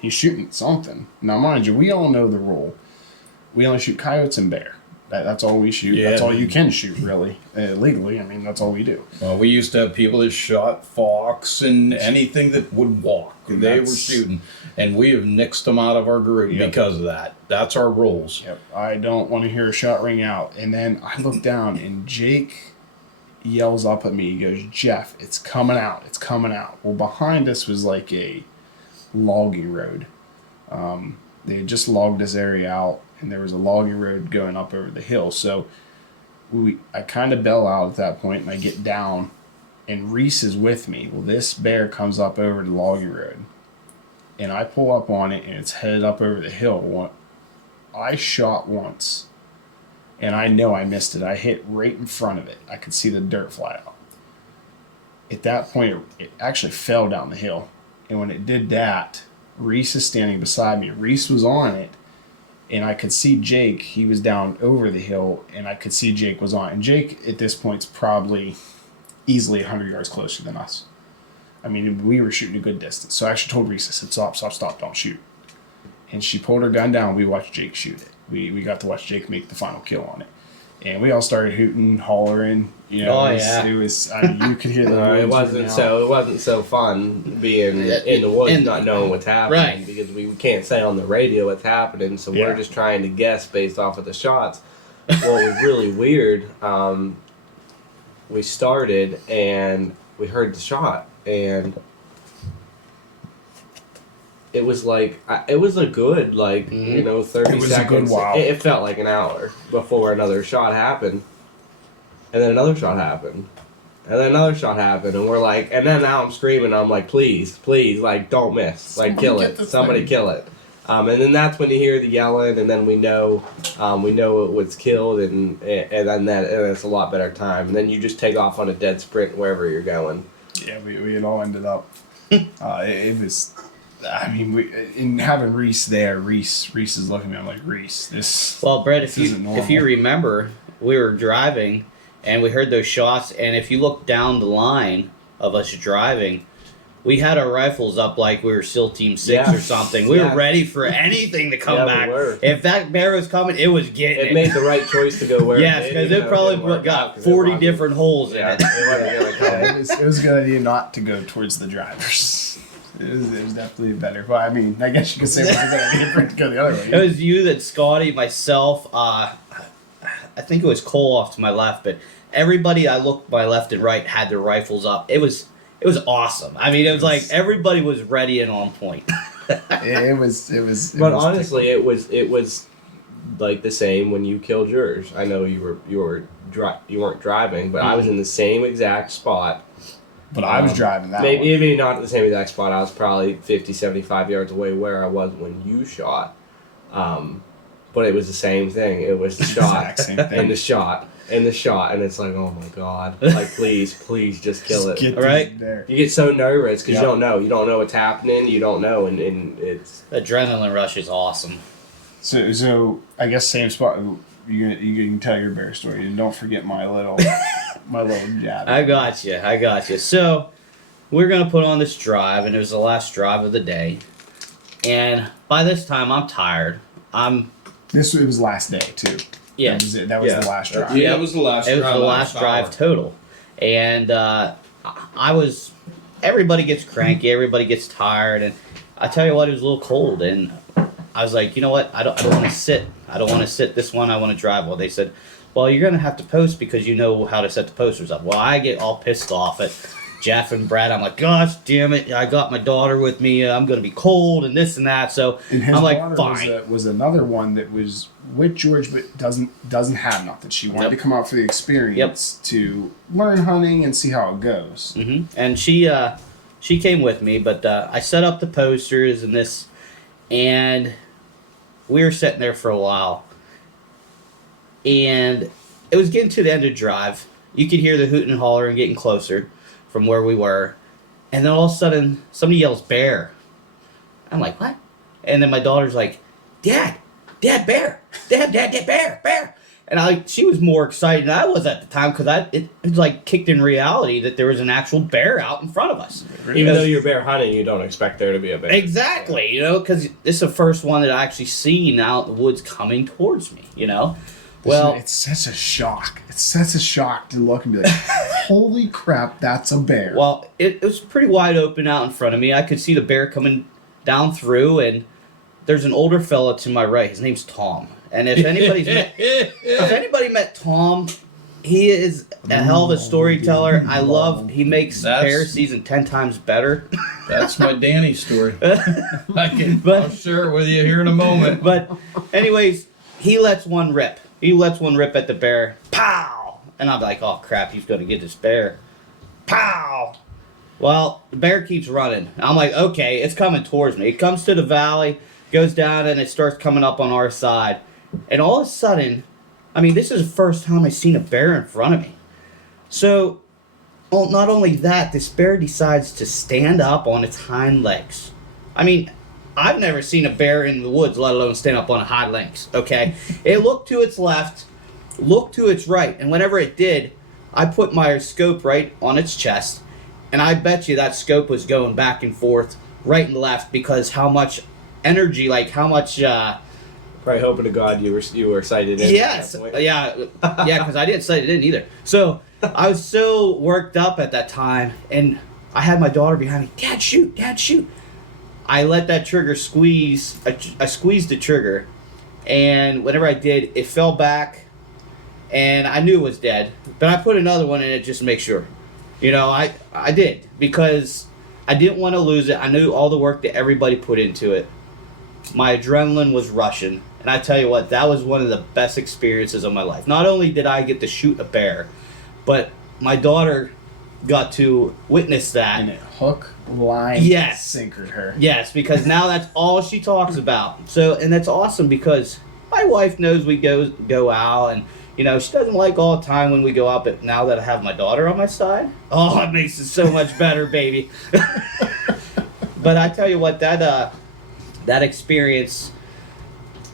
He's shooting something. Now, mind you, we all know the rule. We only shoot coyotes and bear. That's all we shoot. Yeah. That's all you can shoot, really, legally. I mean, that's all we do. Well, we used to have people that shot fox and anything that would walk. And They were that's- shooting, and we have nixed them out of our group Yep. because of that. That's our rules. Yep. I don't want to hear a shot ring out. And then I look down, and Jake yells up at me. He goes, "Jeff, it's coming out. It's coming out." Well, behind us was like a logging road. They had just logged this area out, and there was a logging road going up over the hill. So I kind of bail out at that point, and I get down, and Reese is with me. Well, this bear comes up over the logging road, and I pull up on it, and it's headed up over the hill. I shot once, and I know I missed it. I hit right in front of it. I could see the dirt fly out. At that point, it actually fell down the hill, and when it did that, Reese is standing beside me. Reese was on it, and I could see Jake. He was down over the hill, and I could see Jake was on it. And Jake, at this point, is probably easily 100 yards closer than us. I mean, we were shooting a good distance. So I actually told Reese, I said, stop, don't shoot. And she pulled her gun down. We watched Jake shoot it. We got to watch Jake make the final kill on it. And we all started hooting, hollering. You know, Oh, it yeah. was I mean, you could hear the It words wasn't ring out. so. It wasn't so fun being in the woods, And- not knowing what's happening, Right. because we can't say on the radio what's happening. So Yeah. we're just trying to guess based off of the shots. What was really weird, we started and we heard the shot, and it was like it was a good 30 It was a seconds. good while. It felt like an hour before another shot happened, and then another shot happened. And then another shot happened, and we're like, and then now I'm screaming. I'm like, please, like, don't miss, like, Somebody kill get it, this somebody thing. kill it. And then that's when you hear the yelling, and then we know it was killed, and then it's a lot better time. And then you just take off on a dead sprint wherever you're going. Yeah, we had all ended up. It was. I mean, in having Reese there, Reese is looking at me. I'm like, Reese, this. Well, Brett, This isn't normal. if you remember, we were driving and we heard those shots, and if you look down the line of us driving, we had our rifles up like we were SEAL Team 6 Yeah. or something. We Yeah. were ready for anything to come Yeah, we back. were. If that bear was coming, it was getting It made the right choice to go where. Yes, it because did, it probably didn't work out got 'cause it 40 wasn't- different holes in Yeah, it. it wasn't gonna come. Yeah, it was a good idea not to go towards the drivers. It was definitely better. But I mean, I guess you could say it was a good idea for it to go the other way. It was you, that Scotty, myself. I think it was Cole off to my left, but everybody I looked my left and right had their rifles up. It was awesome. I mean, it was like everybody was ready and on point. It was. But honestly, it was like the same when you killed yours. I know you weren't driving, but I was in the same exact spot. But I was driving that one. Maybe not the same exact spot. I was probably 50, 75 yards away where I was when you shot. But it was the same thing. It was the shot Exact same thing. and the shot and the shot, and it's like, oh my god! Like, please just kill it. Get All right. these there. You get so nervous because Yeah. you don't know. You don't know what's happening. You don't know, and it's Adrenaline rush is awesome. So I guess same spot. You can tell your bear story, and don't forget my little jab. I got you. So, we're going to put on this drive, and it was the last drive of the day. And by this time, I'm tired. It was last day too. Yeah. That was it. That was Yeah. the last drive. Yeah, it was the last It was drive. the last drive total. And everybody gets cranky, everybody gets tired, and I tell you what, it was a little cold, and I was like, you know what, I don't want to sit. I don't want to sit this one, I want to drive. Well, they said, well, you're going to have to post because you know how to set the posters up. Well, I get all pissed off at Jeff and Brad. I'm like, gosh damn it, I got my daughter with me, I'm going to be cold and this and that, so And his I'm like, daughter fine. was another one that was with George, but doesn't have nothing. She wanted Yep. to come out for the experience to learn hunting and see how it goes. And she came with me, but I set up the posters and this, and we were sitting there for a while, and it was getting to the end of the drive. You could hear the hooting and hollering getting closer from where we were, and then all of a sudden somebody yells bear. I'm like, what? And then my daughter's like, Dad, bear, Dad, bear. And she was more excited than I was at the time because it was like kicked in reality that there was an actual bear out in front of us. even though you're bear hunting, you don't expect there to be a bear. Exactly, because this is the first one that I actually seen out in the woods coming towards me, Well, it's such a shock. It's such a shock to look and be like, holy crap, that's a bear. Well, it was pretty wide open out in front of me. I could see the bear coming down through, and there's an older fella to my right. His name's Tom. And if anybody met Tom, he is a hell of a storyteller. He makes bear season 10 times better. That's my Danny story. I'll share it with you here in a moment. But anyways, he lets one rip. He lets one rip at the bear. Pow! And I'm like, oh crap, he's going to get this bear. Pow! Well, the bear keeps running. I'm like, okay, it's coming towards me. It comes to the valley, goes down, and it starts coming up on our side. And all of a sudden, I mean, this is the first time I've seen a bear in front of me. So, well, not only that, this bear decides to stand up on its hind legs. I mean, I've never seen a bear in the woods, let alone stand up on its hind legs, okay? It looked to its left, looked to its right, and whenever it did, I put my scope right on its chest, and I bet you that scope was going back and forth, right and left, because how much energy, like how much... Probably hoping to God you were sighted in. Yes, yeah, because I didn't sight it in either. So I was so worked up at that time, and I had my daughter behind me. Dad, shoot! Dad, shoot! I let that trigger squeeze. I squeezed the trigger, and whenever I did, it fell back, and I knew it was dead. But I put another one in it just to make sure. You know, I did, because I didn't want to lose it. I knew all the work that everybody put into it. My adrenaline was rushing, and I tell you what, that was one of the best experiences of my life. Not only did I get to shoot a bear, but my daughter got to witness that. And it hook, line, yes, sinkered her. Yes, because now that's all she talks about. So, and that's awesome, because my wife knows we go out, and you know, she doesn't like all the time when we go out, but now that I have my daughter on my side, oh, it makes it so much better, baby. But I tell you what, that experience,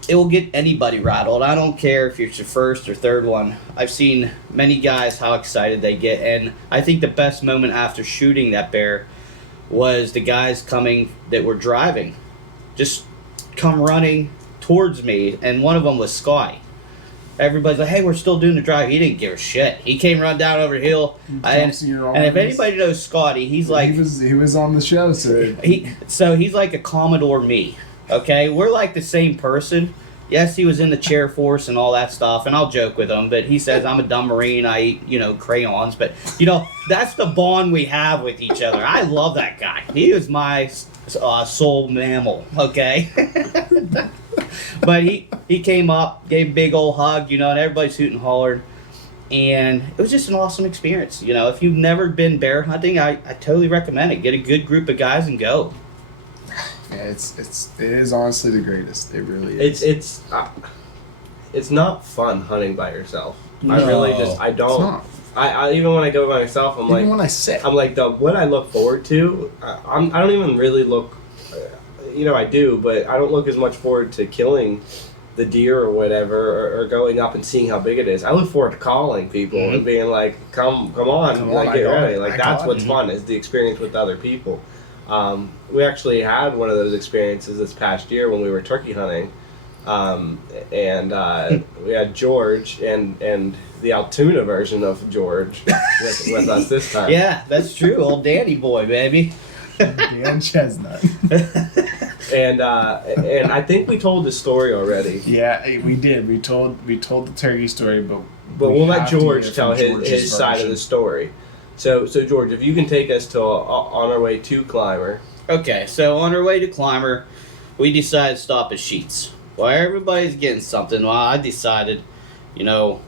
it will get anybody rattled. I don't care if it's your first or third one. I've seen many guys how excited they get, and I think the best moment after shooting that bear was the guys coming that were driving, just come running towards me, and one of them was Scotty. Everybody's like, hey, we're still doing the drive. He didn't give a shit. He came run down over the hill. And if anybody knows Scotty, he's like... He was on the show, so... He's like a Commodore me, okay? We're like the same person. Yes, he was in the chair force and all that stuff, and I'll joke with him, but he says I'm a dumb Marine, I eat, crayons. But, that's the bond we have with each other. I love that guy. He was my soul mammal, okay? But he came up, gave a big old hug, and everybody's hooting and hollered. And it was just an awesome experience. If you've never been bear hunting, I totally recommend it. Get a good group of guys and go. Yeah, it is honestly the greatest. It really is. It's not fun hunting by yourself. No. I really I don't. It's not. I even when I go by myself, I'm Even like, when I sit. I'm like what I look forward to. I don't even really look. I do, but I don't look as much forward to killing the deer or whatever, or going up and seeing how big it is. I look forward to calling people and being like, come on, like get ready. Like that's what's fun, is the experience with other people. We actually had one of those experiences this past year when we were turkey hunting, and we had George and the Altoona version of George with us this time. Yeah, that's true. Old Danny boy, baby. Dan Chestnut. And I think we told the story already. Yeah, we did. We told the turkey story, but we'll let have to George hear tell from George's his side of version. the story. So George, if you can take us to on our way to Clymer. Okay, so on our way to Clymer, we decided to stop at Sheets. Well, everybody's getting something. Well, I decided, I'm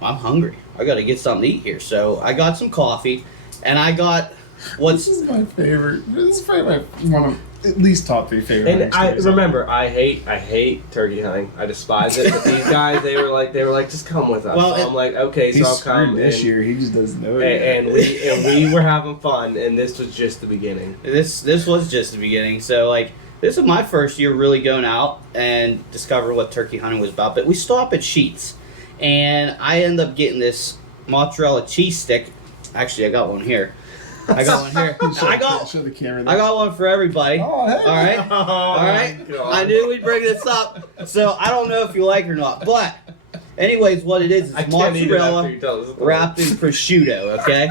hungry. I got to get something to eat here. So I got some coffee, and I got This is my favorite. This is probably one of at least top 3 favorite. And I remember, I hate turkey hunting. I despise it. But these guys, they were like, just come with us. Well, so I'm like, okay, so He's I'll come. screwed this year. He just doesn't know it. And we were having fun, and this was just the beginning. This was just the beginning. So this is my first year really going out and discovering what turkey hunting was about. But we stop at Sheets, and I end up getting this mozzarella cheese stick. Actually, I got one here. I got one here. Show the camera. I got one for everybody. Oh, hey. All right. Oh, All right. God. I knew we'd bring this up, so I don't know if you like it or not, but Anyways, what it is I can't eat it mozzarella after you tell us. wrapped in prosciutto, okay?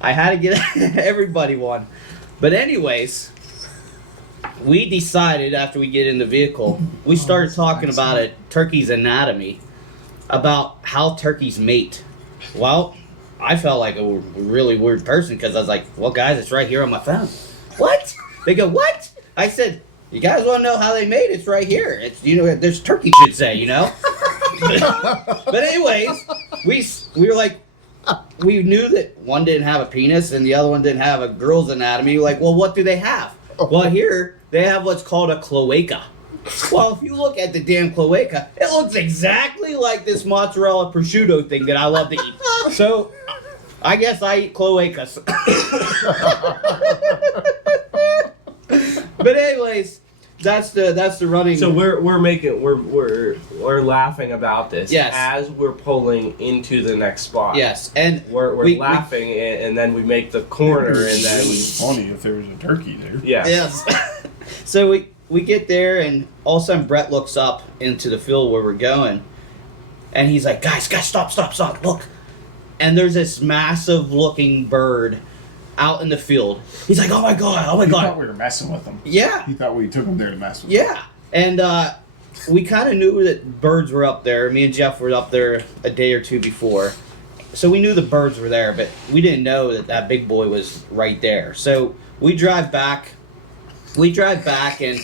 I had to get everybody one. But anyways, we decided after we get in the vehicle, we started talking about a turkey's anatomy, about how turkeys mate. Well, I felt like a really weird person because I was like, well, guys, it's right here on my phone. What? They go, what? I said, you guys want to know how they mate? It's right here. It's, you know, there's turkey should say, you know? But anyways, we were like, we knew that one didn't have a penis and the other one didn't have a girl's anatomy. We're like, well, what do they have? Well, here they have what's called a cloaca. Well, if you look at the damn cloaca, it looks exactly like this mozzarella prosciutto thing that I love to eat. So, I guess I eat cloacas. But anyways, that's the running. So we're laughing about this Yes. as we're pulling into the next spot. Yes, and We're we- laughing and then we make the corner and then It's funny if there was a turkey there. yeah. yes. So we get there and all of a sudden Brett looks up into the field where we're going, and he's like, guys, stop, look. And there's this massive looking bird out in the field. He's like, oh my god. He thought we were messing with him. Yeah. He thought we took him there to mess with him. Yeah. And we kind of knew that birds were up there. Me and Jeff were up there a day or two before. So we knew the birds were there, but we didn't know that that big boy was right there. So we drive back and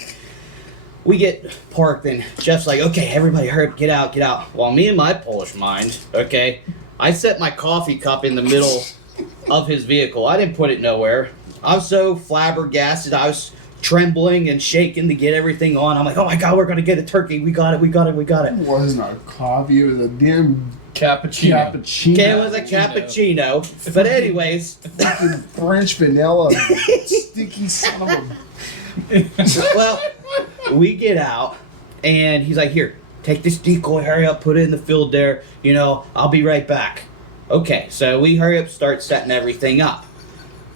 we get parked and Jeff's like, okay, everybody hurry up, get out. Well, me and my Polish mind, okay, I set my coffee cup in the middle of his vehicle. I didn't put it nowhere. I was so flabbergasted. I was trembling and shaking to get everything on. I'm like, oh my god, we're gonna get a turkey. We got it. It wasn't a coffee, it was a damn Cappuccino. cappuccino. Okay, it was a cappuccino. But anyways, Fucking French vanilla. Sticky son of a... well, we get out and he's like, here, take this decoy, hurry up, put it in the field there. You know, I'll be right back. Okay, so we hurry up, start setting everything up.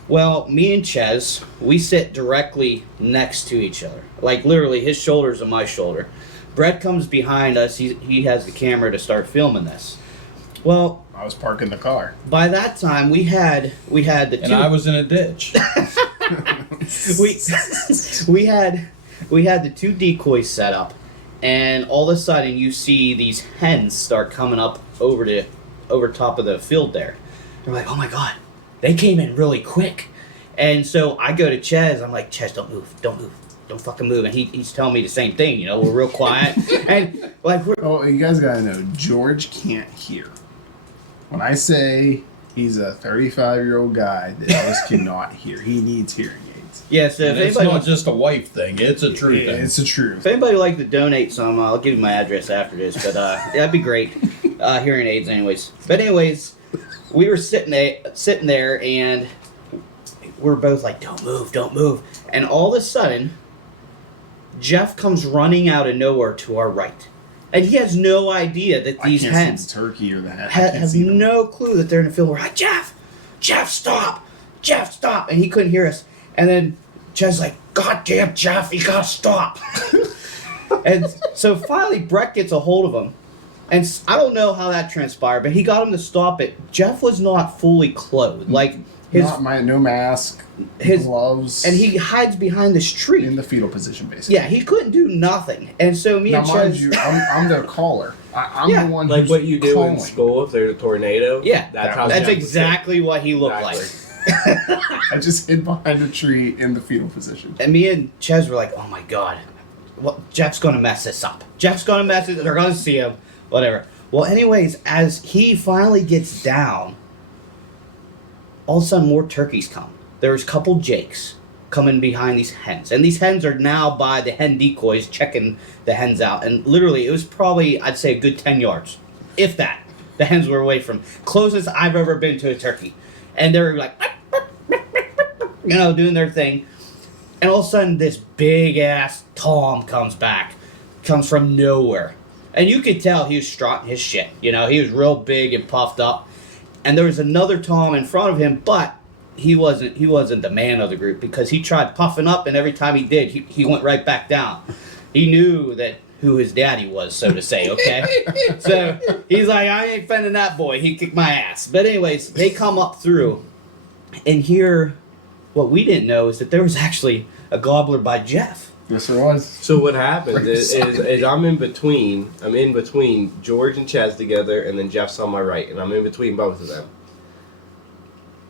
Well, me and Ches, we sit directly next to each other. Like, literally, his shoulder's on my shoulder. Brett comes behind us. He has the camera to start filming this. Well, I was parking the car. by that time, we had the two... And I was in a ditch. we had the two decoys set up, and all of a sudden you see these hens start coming up over top of the field there. They're like, oh my god, they came in really quick. And so I go to Ches, I'm like, Ches, don't move, don't fucking move. And he's telling me the same thing, you know, we're real quiet. And like, Oh, you guys gotta know, George can't hear. When I say he's a 35-year-old guy that just cannot hear, he needs hearing aids. yeah, so if And it's anybody not wants, just a wife thing, it's a true thing. It's the truth. if anybody would like to donate some, I'll give you my address after this, but that'd be great. Hearing aids anyways. But anyways, we were sitting there and we're both like, don't move. And all of a sudden, Jeff comes running out of nowhere to our right. And he has no idea that these I can't see hens the turkey or the hen. I have can't see them. no clue that they're in the field. We're like, Jeff, stop. And he couldn't hear us. And then Jeff's like, God damn, Jeff, you gotta stop. And so finally Brett gets a hold of him. And I don't know how that transpired, but he got him to stop it. Jeff was not fully clothed. Like, no mask, his gloves, and he hides behind this tree. in the fetal position, basically. Yeah, he couldn't do nothing. And so me Now, and mind Ches... you, I'm the caller. I'm Yeah. the one Like who's what you do calling. in school if there's a tornado. Yeah, That's how that's Jeff was exactly what he looked Exactly. like. I just hid behind a tree in the fetal position. And me and Ches were like, oh my god, Jeff's gonna mess this up. They're gonna see him, whatever. Well, anyways, as he finally gets down, all of a sudden more turkeys come. There's a couple jakes coming behind these hens. And these hens are now by the hen decoys checking the hens out. And literally, it was probably, I'd say, a good 10 yards. If that. The hens were away from. Closest I've ever been to a turkey. And they were like, you know, doing their thing. And all of a sudden, this big-ass Tom comes from nowhere. And you could tell he was strutting his shit. You know, he was real big and puffed up. And there was another Tom in front of him, but he wasn't the man of the group because he tried puffing up, and every time he did, he went right back down. He knew that who his daddy was, so to say, okay? So he's like, I ain't fending that boy. He kicked my ass. But anyways, they come up through, and here, what we didn't know is that there was actually a gobbler by Jeff. Yes, there was. So what happens is I'm in between George and Chaz together, and then Jeff's on my right, and I'm in between both of them.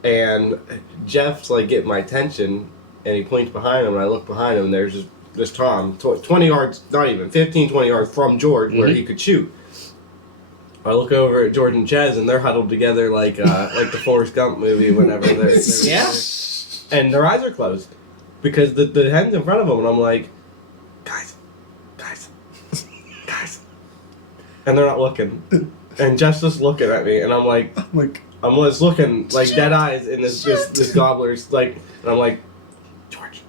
And Jeff's like getting my attention, and he points behind him, and I look behind him, and there's just this Tom, 20 yards, not even, 15, 20 yards from George where he could shoot. I look over at George and Chaz, and they're huddled together like the Forrest Gump movie whenever they're Yeah. and their eyes are closed because the hen's in front of them, and I'm like, guys, and they're not looking, and Jeff's just looking at me, and I'm like, I'm just looking like dead eyes in this gobbler's like, and I'm like, George,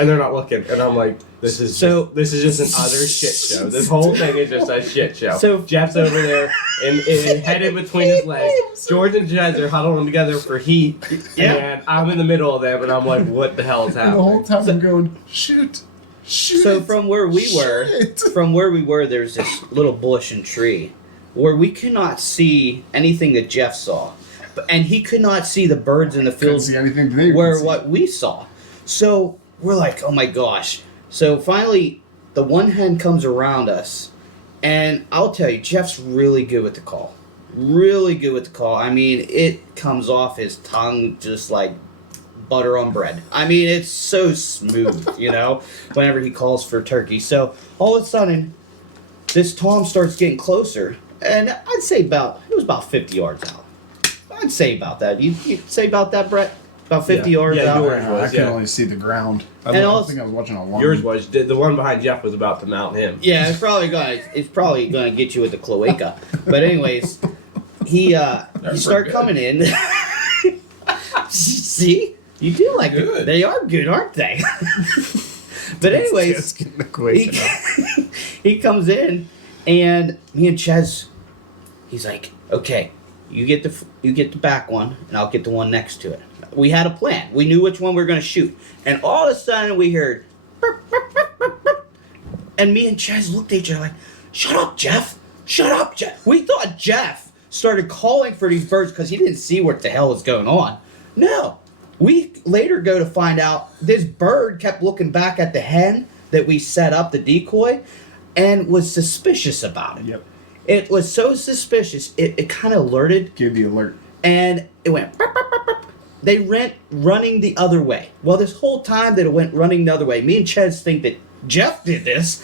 and they're not looking, and I'm like, this is just an utter shit show. This whole thing is just a shit show. So Jeff's over there and head in between his legs. George and Jez are huddling together for heat, and I'm in the middle of them, and I'm like, what the hell is And happening? the whole time I'm going, shoot. So from where we were, there's this little bush and tree where we could not see anything that Jeff saw, and he could not see the birds in the Couldn't field see anything they where could see. what we saw. So we're like, oh my gosh. So finally, the one hen comes around us, and I'll tell you, Jeff's really good with the call. Really good with the call. I mean, it comes off his tongue just like butter on bread. I mean, it's so smooth, you know, whenever he calls for turkey. So all of a sudden, this Tom starts getting closer, and I'd say it was about 50 yards out. I'd say about that. You'd say about that, Brett? About 50 yards Yeah, out? yours I was, can yeah. only see the ground. I And don't also- think I was watching a long. Yours was the one behind Jeff was about to mount him. Yeah, it's probably gonna get you with the cloaca. But anyways, he started coming in. See, you do like Good. it. They are good, aren't they? But anyways, Just getting the question he, he comes in, and me and Ches, he's like, okay, you get the back one, and I'll get the one next to it. We had a plan. We knew which one we were gonna shoot, and all of a sudden we heard, burp, burp, burp, burp, burp. And me and Ches looked at each other like, shut up, Jeff! Shut up, Jeff! We thought Jeff started calling for these birds because he didn't see what the hell was going on. No. We later go to find out this bird kept looking back at the hen that we set up, the decoy, and was suspicious about it. Yep. It was so suspicious, it kind of alerted, Give the alert. and it went, burp, burp, burp, burp. They went running the other way. Well, this whole time that it went running the other way, me and Ches think that Jeff did this.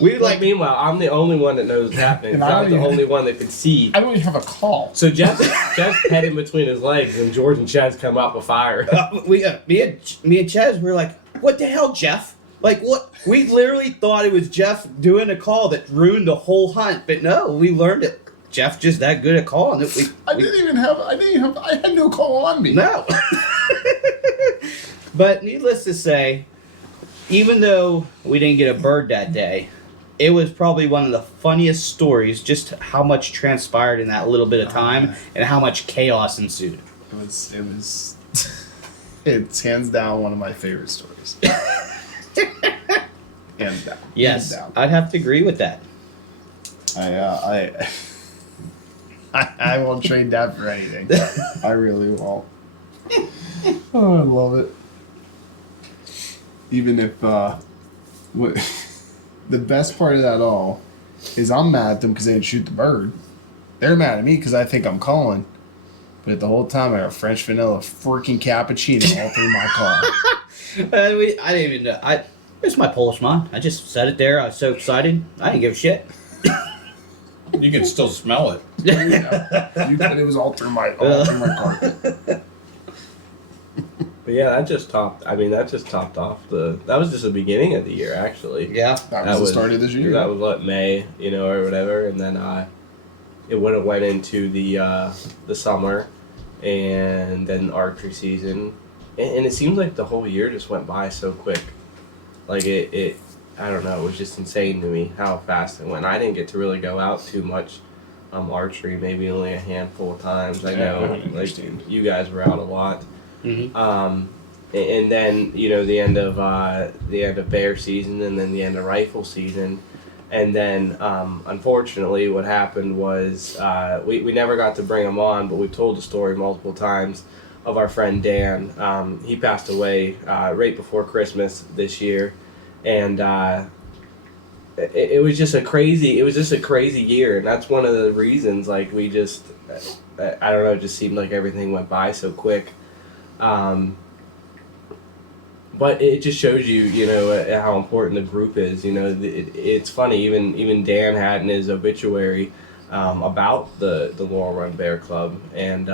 We Like, meanwhile, I'm the only one that knows what's happening. And So I I'm don't the even- only one that could see. I don't even have a call. So Jeff's head in between his legs, and George and Chaz come up with fire. Me and Ches were like, what the hell, Jeff? Like, what? We literally thought it was Jeff doing a call that ruined the whole hunt. But no, we learned it. Jeff just that good at calling it. I had no call on me. No. But needless to say, even though we didn't get a bird that day, it was probably one of the funniest stories, just how much transpired in that little bit of time and how much chaos ensued. It was it's hands down one of my favorite stories. Hands down. Yes, Hands down. I'd have to agree with that. I won't trade that for anything. I really won't. Oh, I love it. Even if what the best part of that all is I'm mad at them because they didn't shoot the bird. They're mad at me because I think I'm calling. But the whole time I got French vanilla freaking cappuccino all through my car. I didn't even know. It's my Polish man. I just said it there. I was so excited. I didn't give a shit. You can still smell it. But it was all through my car. But yeah, that just topped off that was just the beginning of the year, actually. Yeah. That was the start of this year. That was what, May, or whatever, and then it would have went into the summer, and then archery season, and it seems like the whole year just went by so quick. Like it I don't know, it was just insane to me how fast it went. I didn't get to really go out too much archery, maybe only a handful of times. I know, Yeah, I like understand. you guys were out a lot. Mm-hmm. and then the end of bear season, and then the end of rifle season. And then, unfortunately, what happened was we never got to bring him on, but we've told the story multiple times of our friend Dan. He passed away right before Christmas this year, and it was just a crazy year, and that's one of the reasons. Like, we just, I don't know, it just seemed like everything went by so quick. But it just shows you, how important the group is. It's funny. Even Dan had in his obituary about the Laurel Run Bear Club, and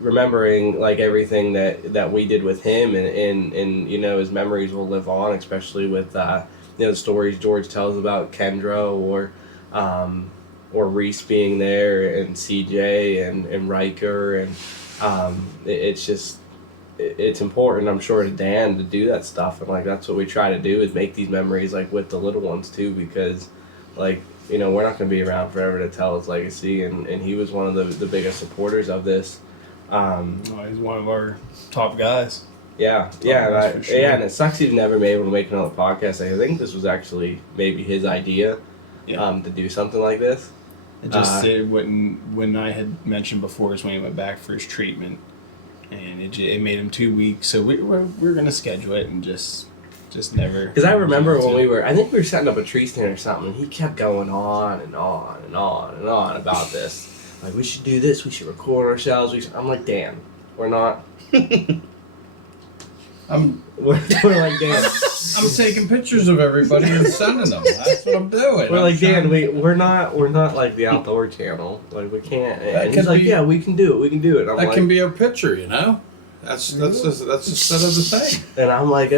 remembering like everything that we did with him, and his memories will live on, especially with the stories George tells about Kendra or Reese being there, and CJ and Riker, and it's just. It's important, I'm sure, to Dan to do that stuff, and like that's what we try to do, is make these memories like with the little ones too, because like we're not going to be around forever to tell his legacy, and he was one of the biggest supporters of this. He's one of our top guys. Yeah, and and it sucks he's never been able to make another podcast. I think this was actually maybe his idea, to do something like this. It just when I had mentioned before is when he went back for his treatment. And it made him 2 weeks, so we're gonna schedule it and just never. Because I remember when we were setting up a tree stand or something, and he kept going on and on and on and on about this. Like, we should do this, we should record ourselves. I'm like, Dan, we're not. We're like, Dan. I'm taking pictures of everybody and sending them. That's what I'm doing. We're like, Dan, we're not like the Outdoor Channel. Like, we can't. And he's like, yeah, we can do it. We can do it. That can be our picture, That's the set of the thing. And I'm like,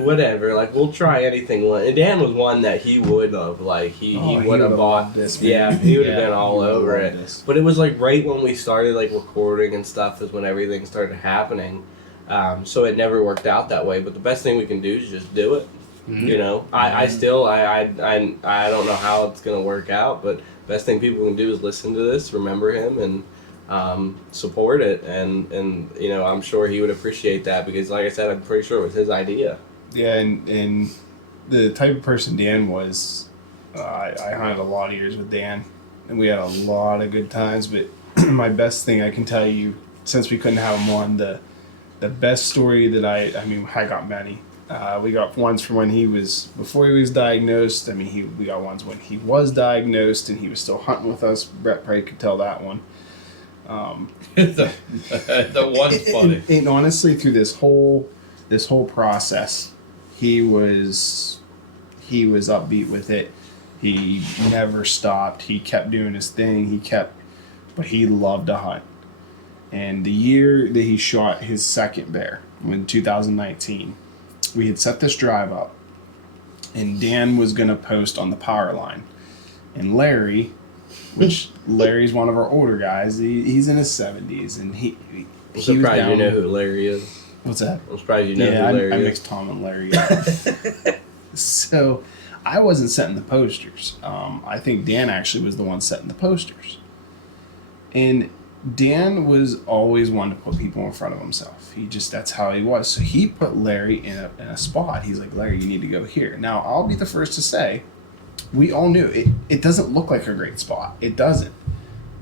whatever. Like, we'll try anything. And Dan was one that he would have, like, he would have bought this. Yeah, he would have been all over it. This. But it was like right when we started like recording and stuff is when everything started happening. So it never worked out that way. But the best thing we can do is just do it. Mm-hmm. I don't know how it's gonna work out, but best thing people can do is listen to this, remember him, and support it, and I'm sure he would appreciate that, because like I said, I'm pretty sure it was his idea. Yeah, and the type of person Dan was, I hunted a lot of years with Dan, and we had a lot of good times. But my best thing I can tell you, since we couldn't have him on, the best story that I got many. We got ones from when before he was diagnosed. We got ones when he was diagnosed and he was still hunting with us. Brett probably could tell that one. The one's funny. And honestly, through this whole process, he was upbeat with it. He never stopped. He kept doing his thing. But he loved to hunt. And the year that he shot his second bear, in 2019, we had set this drive up, and Dan was going to post on the power line. And Larry, which Larry's one of our older guys, he's in his 70s, and I'm surprised you know who Larry is. What's that? I'm surprised you know who Larry is. I mixed Tom and Larry up. So I wasn't setting the posters. I think Dan actually was the one setting the posters. And Dan was always one to put people in front of himself. That's how he was. So he put Larry in a spot. He's like, Larry, you need to go here. Now, I'll be the first to say, we all knew it doesn't look like a great spot. It doesn't.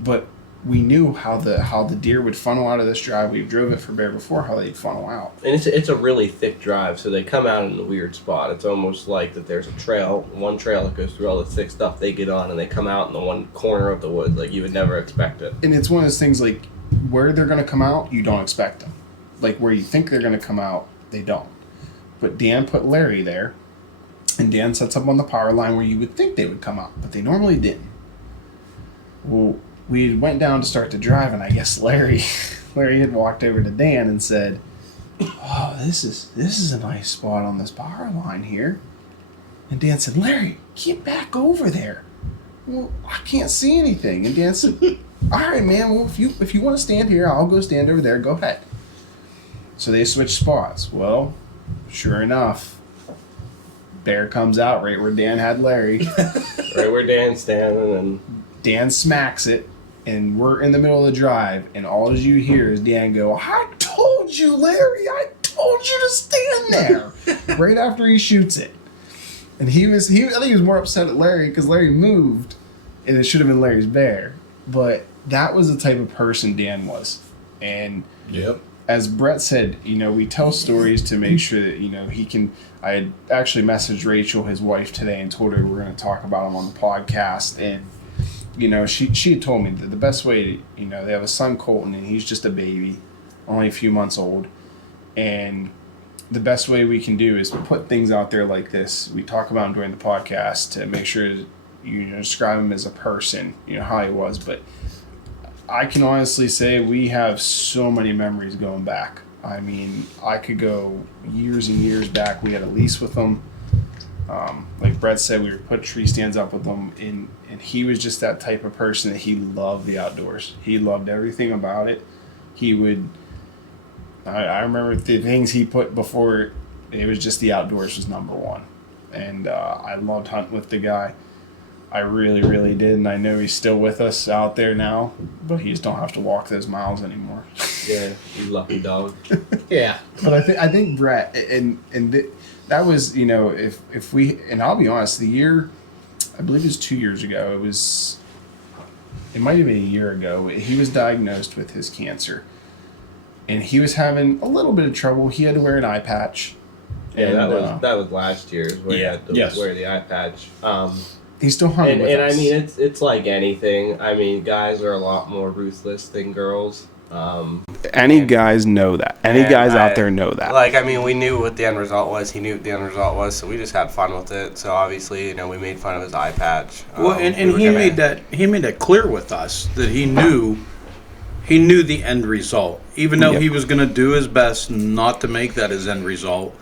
But we knew how the deer would funnel out of this drive. We drove it for bear before, how they'd funnel out. And it's a really thick drive, so they come out in a weird spot. It's almost like that there's one trail that goes through all the thick stuff they get on, and they come out in the one corner of the woods. Like, you would never expect it. And it's one of those things, like, where they're going to come out, you don't expect them. Like, where you think they're going to come out, they don't. But Dan put Larry there, and Dan sets up on the power line where you would think they would come out, but they normally didn't. Well, we went down to start the drive, and I guess Larry had walked over to Dan and said, "Oh, this is a nice spot on this power line here." And Dan said, "Larry, get back over there." Well, I can't see anything. And Dan said, "All right, man. Well, if you want to stand here, I'll go stand over there. Go ahead." So they switched spots. Well, sure enough, bear comes out right where Dan had Larry. Right where Dan's standing, and Dan smacks it, and we're in the middle of the drive, and all you hear is Dan go, "I told told you, Larry. I told you to stand there. Right after he shoots it. And I think he was more upset at Larry because Larry moved, and it should have been Larry's bear. But that was the type of person Dan was. And Yep. as Brett said, we tell stories to make sure that, he can. I had actually messaged Rachel, his wife, today and told her we're going to talk about him on the podcast. And, she had told me that the best way to, they have a son, Colton, and he's just a baby, only a few months old. And the best way we can do is put things out there like this. We talk about him during the podcast to make sure you describe him as a person, how he was. But I can honestly say we have so many memories going back. I mean, I could go years and years back. We had a lease with him. Like Brett said, we would put tree stands up with him, and he was just that type of person that he loved the outdoors. He loved everything about it. He would. I remember the things he put before. It was just the outdoors was number one, and I loved hunting with the guy. I really, really did, and I know he's still with us out there now, but he just don't have to walk those miles anymore. Yeah, you lucky dog. Yeah. But I think Brett that was, if we, and I'll be honest, the year, I believe it was 2 years ago. It might have been a year ago. He was diagnosed with his cancer, and he was having a little bit of trouble. He had to wear an eye patch. Yeah, And, that was last year's where he had to wear the eye patch. He still hung with us. I mean, it's like anything. I mean, guys are a lot more ruthless than girls. Any guys know that. Any guys out there know that. Like, I mean, we knew what the end result was. He knew what the end result was, so we just had fun with it. So obviously, we made fun of his eye patch. Well, and he made that clear with us that he knew the end result, even though he was going to do his best not to make that his end result.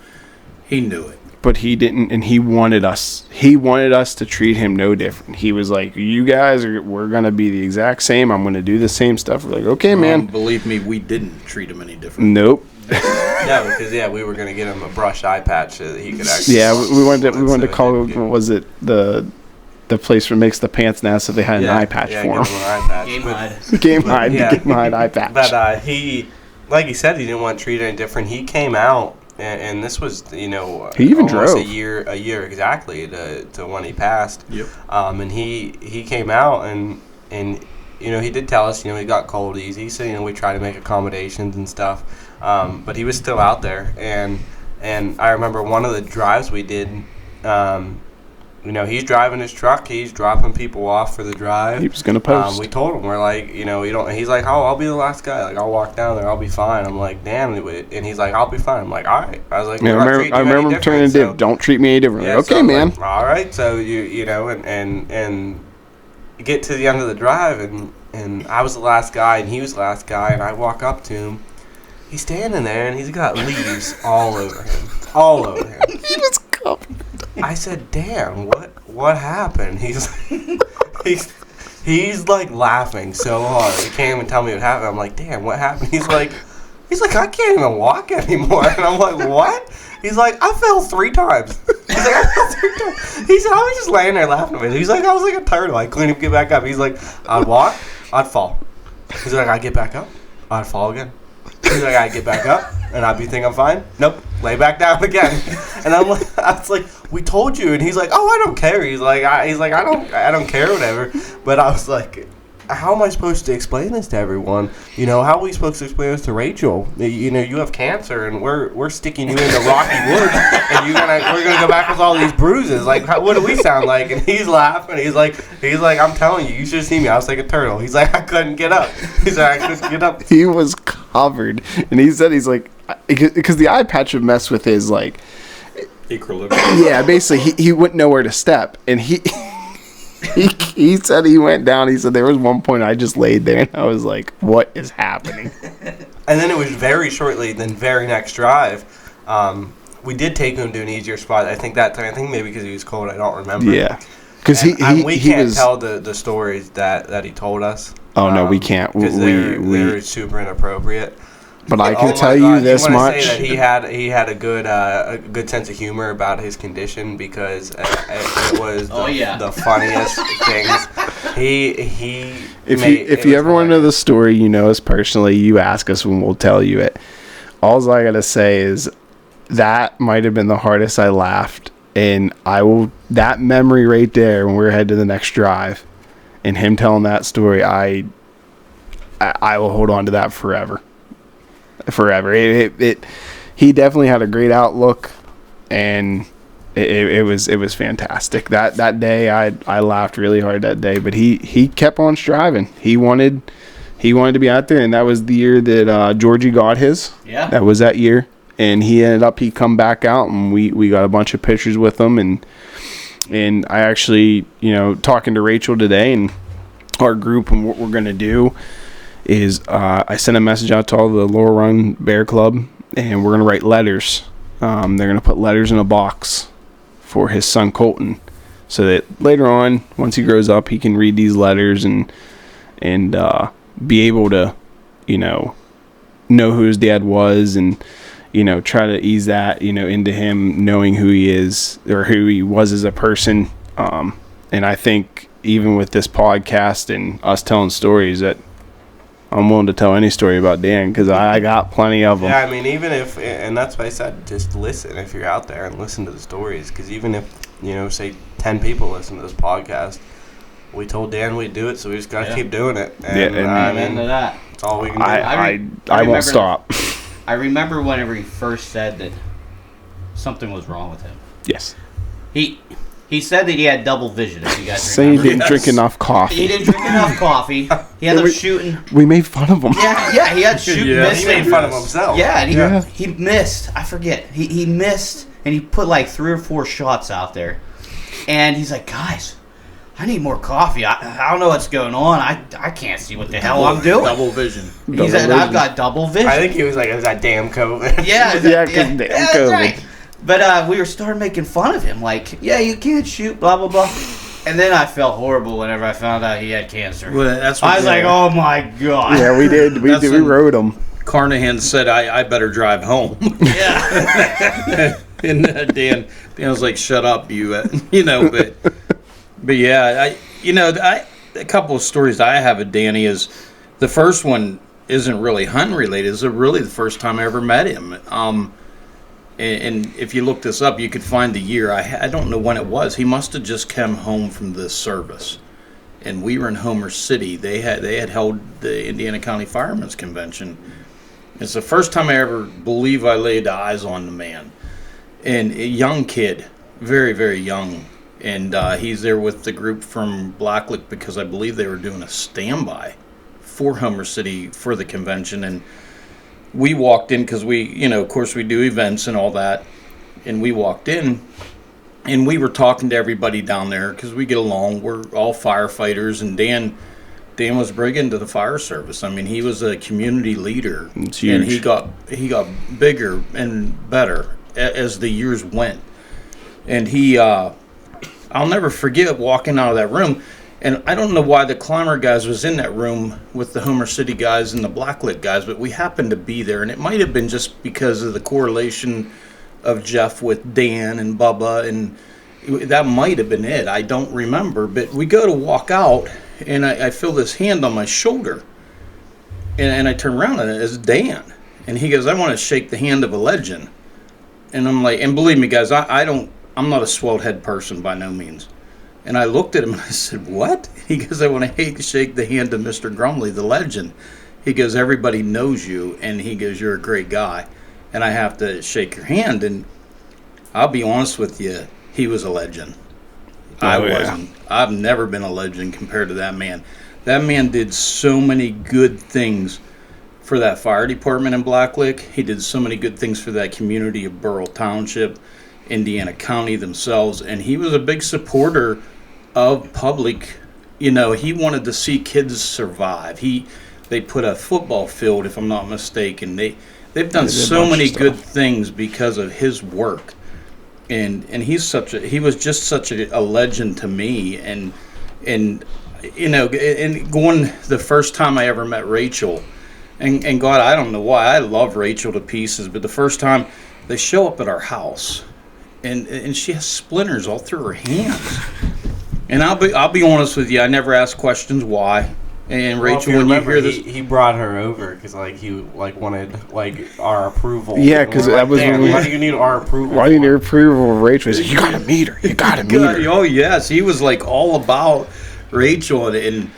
He knew it. But he didn't, and he wanted us to treat him no different. He was like, you guys we're going to be the exact same. I'm going to do the same stuff. We're like, okay, man. Believe me, we didn't treat him any different. Nope. No, because we were going to get him a brushed eye patch so that he could actually. Yeah, we wanted to call, what was it, the place where makes the pants now, so they had an eye patch for him. An eye patch. Game hide. Game hide eye patch. But he, like he said, he didn't want to treat it any different. He came out. And this was, he even almost drove a year exactly to when he passed. Yep. And he came out and he did tell us, he got cold easy. So we try to make accommodations and stuff. But he was still out there. And I remember one of the drives we did. He's driving his truck. He's dropping people off for the drive. He was going to post. We told him, we're like, you don't. He's like, oh, I'll be the last guy. Like, I'll walk down there. I'll be fine. I'm like, damn. And he's like, I'll be fine. I'm like, all right. I was like, I remember him turning to Div. Don't treat me any differently. Yeah, okay, so man. Like, all right. So and get to the end of the drive, and I was the last guy, and he was the last guy, and I walk up to him. He's standing there, and he's got leaves all over him. All over him. He was covered. I said, "Damn, what happened?" He's like laughing so hard. He can't even tell me what happened. I'm like, "Damn, what happened?" He's like, "I can't even walk anymore." And I'm like, "What?" He's like, "I fell 3 times." He's like, "I fell 3 times." He said, "I was just laying there laughing at me." He's like, "I was like a turtle. I couldn't even get back up." He's like, "I'd walk, I'd fall." He's like, "I'd get back up, I'd fall again." He's like, "I'd get back up, and I'd think I'm fine." Nope, lay back down again. And I was like, "We told you." And he's like, "Oh, I don't care." He's like, I don't care, whatever. But I was like, how am I supposed to explain this to everyone? How are we supposed to explain this to Rachel? You have cancer, and we're sticking you into rocky woods, and we're gonna go back with all these bruises. Like, what do we sound like? And he's laughing. He's like, I'm telling you, you should have seen me. I was like a turtle. He's like, I couldn't get up. He's like, I couldn't get up. He was covered, and he said he's like, because the eye patch would mess with his like equilibrium. Yeah, basically he wouldn't know where to step, and he said he went down. He said there was one point I just laid there, and I was like, what is happening? And then it was very shortly, then very next drive, we did take him to an easier spot. I think that time, maybe because he was cold, I don't remember. Yeah, because we can't tell the stories that he told us. Oh no, we can't. Because they're super inappropriate. But I can tell you this much: say that he had a good sense of humor about his condition, because it was the funniest things. If you ever want to know the story, us personally, you ask us and we'll tell you it. all I gotta say is that might have been the hardest I laughed, and that memory right there when we were headed to the next drive, and him telling that story, I will hold on to that forever. He definitely had a great outlook, and it was fantastic. That day I laughed really hard that day, but he kept on striving. He wanted to be out there, and that was the year that Georgie got his. Yeah. That was that year, and he come back out, and we got a bunch of pictures with him, and I actually, talking to Rachel today and our group, and what we're gonna do is I sent a message out to all the Laurel Run Bear Club, and we're going to write letters. They're going to put letters in a box for his son Colton, so that later on, once he grows up, he can read these letters and be able to, know who his dad was, and try to ease that, into him knowing who he is or who he was as a person. And I think even with this podcast and us telling stories, that I'm willing to tell any story about Dan, because I got plenty of them. Yeah, I mean, even if, and that's why I said, just listen if you're out there and listen to the stories, because even if, say 10 people listen to this podcast, we told Dan we'd do it, so we just got to keep doing it. And, I mean, that. that's all we can do. I won't stop. I remember whenever he first said that something was wrong with him. Yes. He said that he had double vision, if you guys Say remember. he didn't drink enough coffee. He didn't drink enough coffee. He ended up shooting. We made fun of him. Yeah, he had shooting Yeah. missed. He made fun of himself. Yeah, and Yeah. he missed. I forget. He missed, and he put like 3 or 4 shots out there. And he's like, guys, I need more coffee. I don't know what's going on. I can't see what the hell I'm doing. Double vision. He said, I've got double vision. I think he was like, it was that damn COVID. Yeah, Yeah, 'cause damn that's COVID. right. But we were starting making fun of him, like, yeah, you can't shoot, blah, blah, blah. And then I felt horrible whenever I found out he had cancer. Well, that's I was like, oh my God. Yeah, we did. We rode him. Carnahan said, I better drive home. Yeah. And Dan was like, shut up, you, but yeah, a couple of stories I have of Danny is, the first one isn't really hunting related. It's really the first time I ever met him. And if you look this up, you could find the year. I don't know when it was. He must have just come home from the service, and we were in Homer City. They had held the Indiana County Firemen's Convention. It's the first time I ever believe I laid eyes on the man. And a young kid, very, very young. And he's there with the group from Blacklick, because I believe they were doing a standby for Homer City for the convention. And we walked in because we, of course we do events and all that. And we walked in and we were talking to everybody down there because we get along. We're all firefighters, and Dan was big into the fire service. I mean, he was a community leader. It's huge. And he got bigger and better as the years went. And I'll never forget walking out of that room. And I don't know why the Climber guys was in that room with the Homer City guys and the Blacklit guys, but we happened to be there. And it might have been just because of the correlation of Jeff with Dan and Bubba, and that might have been it. I don't remember. But we go to walk out, and I feel this hand on my shoulder. And I turn around, and it's Dan. And he goes, I want to shake the hand of a legend. And I'm like, and believe me, guys, I'm not a swelled head person by no means. And I looked at him and I said, what? He goes, I want to shake the hand of Mr. Grumley, the legend. He goes, everybody knows you. And he goes, you're a great guy. And I have to shake your hand. And I'll be honest with you, he was a legend. I wasn't. I've never been a legend compared to that man. That man did so many good things for that fire department in Blacklick. He did so many good things for that community of Burrell Township, Indiana County themselves. And he was a big supporter of public. He wanted to see kids survive. They put a football field, if I'm not mistaken. They've done so many good things because of his work. And he was just such a legend to me. And going the first time I ever met Rachel, and God, I don't know why, I love Rachel to pieces, but the first time they show up at our house, and she has splinters all through her hands. And I'll be honest with you, I never asked questions why. And Well, if Rachel, when you remember, hear this, he brought her over because he wanted our approval. Yeah, And 'cause we're that was "Dan, when we- why do you need our approval? Why didn't for?" your approval of Rachel? He's like, you gotta meet her. You gotta meet her. Oh yes, he was like all about Rachel, and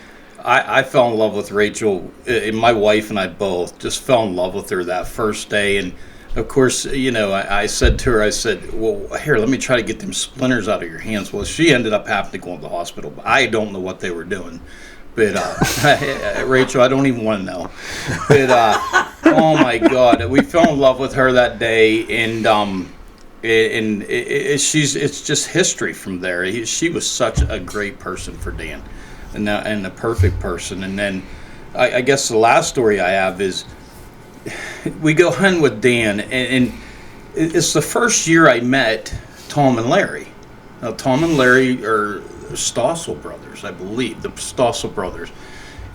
I fell in love with Rachel. And my wife and I both just fell in love with her that first day. And of course, I said to her, I said, "Well, here, let me try to get them splinters out of your hands." Well, she ended up having to go to the hospital. I don't know what they were doing. But Rachel, I don't even want to know. But oh my God, we fell in love with her that day, and it's just history from there. She was such a great person for Dan, and the perfect person. And then I guess the last story I have is we go hunting with Dan, and it's the first year I met Tom and Larry. Now Tom and Larry are Stossel brothers, I believe, the Stossel brothers.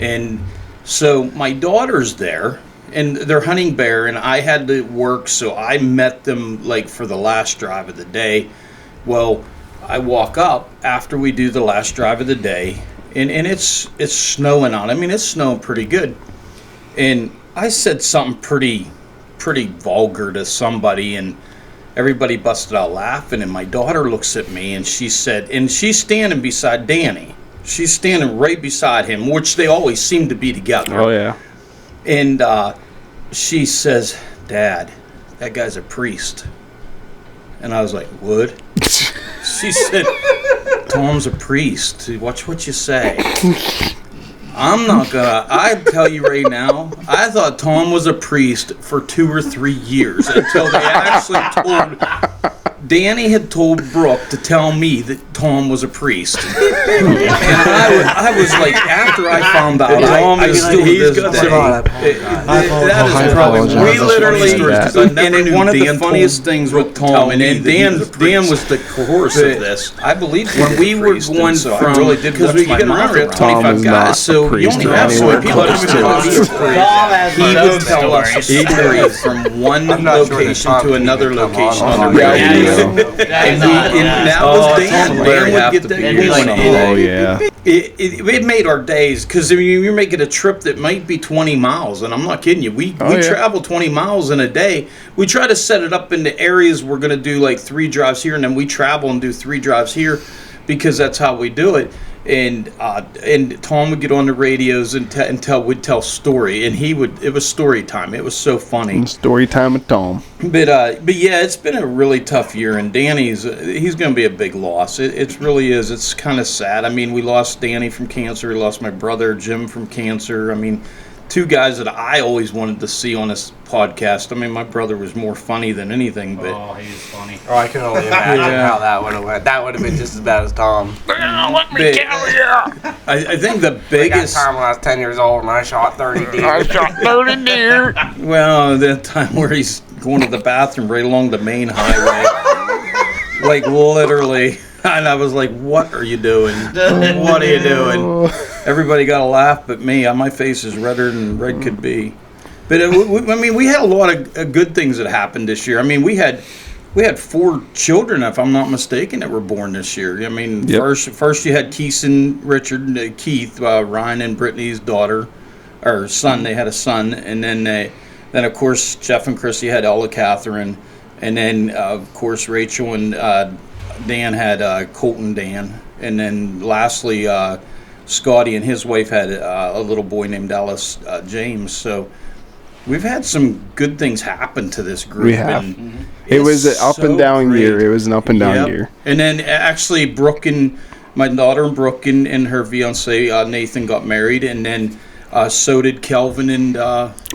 And so my daughter's there, and they're hunting bear, and I had to work, so I met them for the last drive of the day. Well, I walk up after we do the last drive of the day, and it's snowing out. I mean, it's snowing pretty good. And I said something pretty vulgar to somebody, and everybody busted out laughing, and my daughter looks at me and she said, and she's standing beside Danny. She's standing right beside him, which they always seem to be together. Oh, yeah. And she says, "Dad, that guy's a priest." And I was like, "What?" She said, "Tom's a priest. Watch what you say." I tell you right now, I thought Tom was a priest for 2 or 3 years until they actually Danny had told Brooke to tell me that Tom was a priest. And I was like, after I found out, Tom is still he's to got this some- day. That is probably apologize. we literally, Because I never and knew one of the Dan funniest told things Brooke with to tell Tom, and me then that he Dan was a priest. was the horse of this. I believe when we were going so from, I really did because watch we my get mouth remember around. 25 Tom is not guys, so a you priest only in have any so way many people close to to tell it. you. Tom has He no would tell us a stories. story from one I'm not sure that location Tom to can another even come location on. on the Yeah, radio. And And that was Dan. Tom and Dan Larry would have get to that be It'd be like going. Oh, yeah. It made our days, because you're making a trip that might be 20 miles, and I'm not kidding you. We Oh, yeah. travel 20 miles in a day. We try to set it up into areas we're going to do 3 drives here, and then we travel and do 3 drives here, because that's how we do it. And Tom would get on the radios and would tell story, and it was story time. It was so funny. Story time with Tom. But yeah, it's been a really tough year, and Danny's he's going to be a big loss. It really is. It's kind of sad. I mean, we lost Danny from cancer. We lost my brother Jim from cancer. I mean, 2 guys that I always wanted to see on this podcast. I mean, my brother was more funny than anything, but Oh, he was funny. Oh, I can only imagine Yeah. how that would have went. That would have been just as bad as Tom. I think the I got biggest. time when I was 10 years old and I shot 30 deer. Well, that time where he's going to the bathroom right along the main highway, literally. And I was like, "What are you doing? What are you doing?" Everybody got a laugh but me. My face is redder than red could be. But I mean, we had a lot of good things that happened this year. I mean, we had 4 children, if I'm not mistaken, that were born this year. I mean, Yep. first you had Keith and Richard, Keith, Ryan and Brittany's daughter, or son. They had a son, and then of course Jeff and Chrissy had Ella Catherine, and then of course Rachel and Dan had Colton Dan, and then lastly Scotty and his wife had a little boy named Ellis James. So we've had some good things happen to this group. We have. And It was an it's up and so down great. year. It was an up and down Yep. year. And then actually Brooke my daughter Brooke and her fiance Nathan got married, and then so did Kelvin and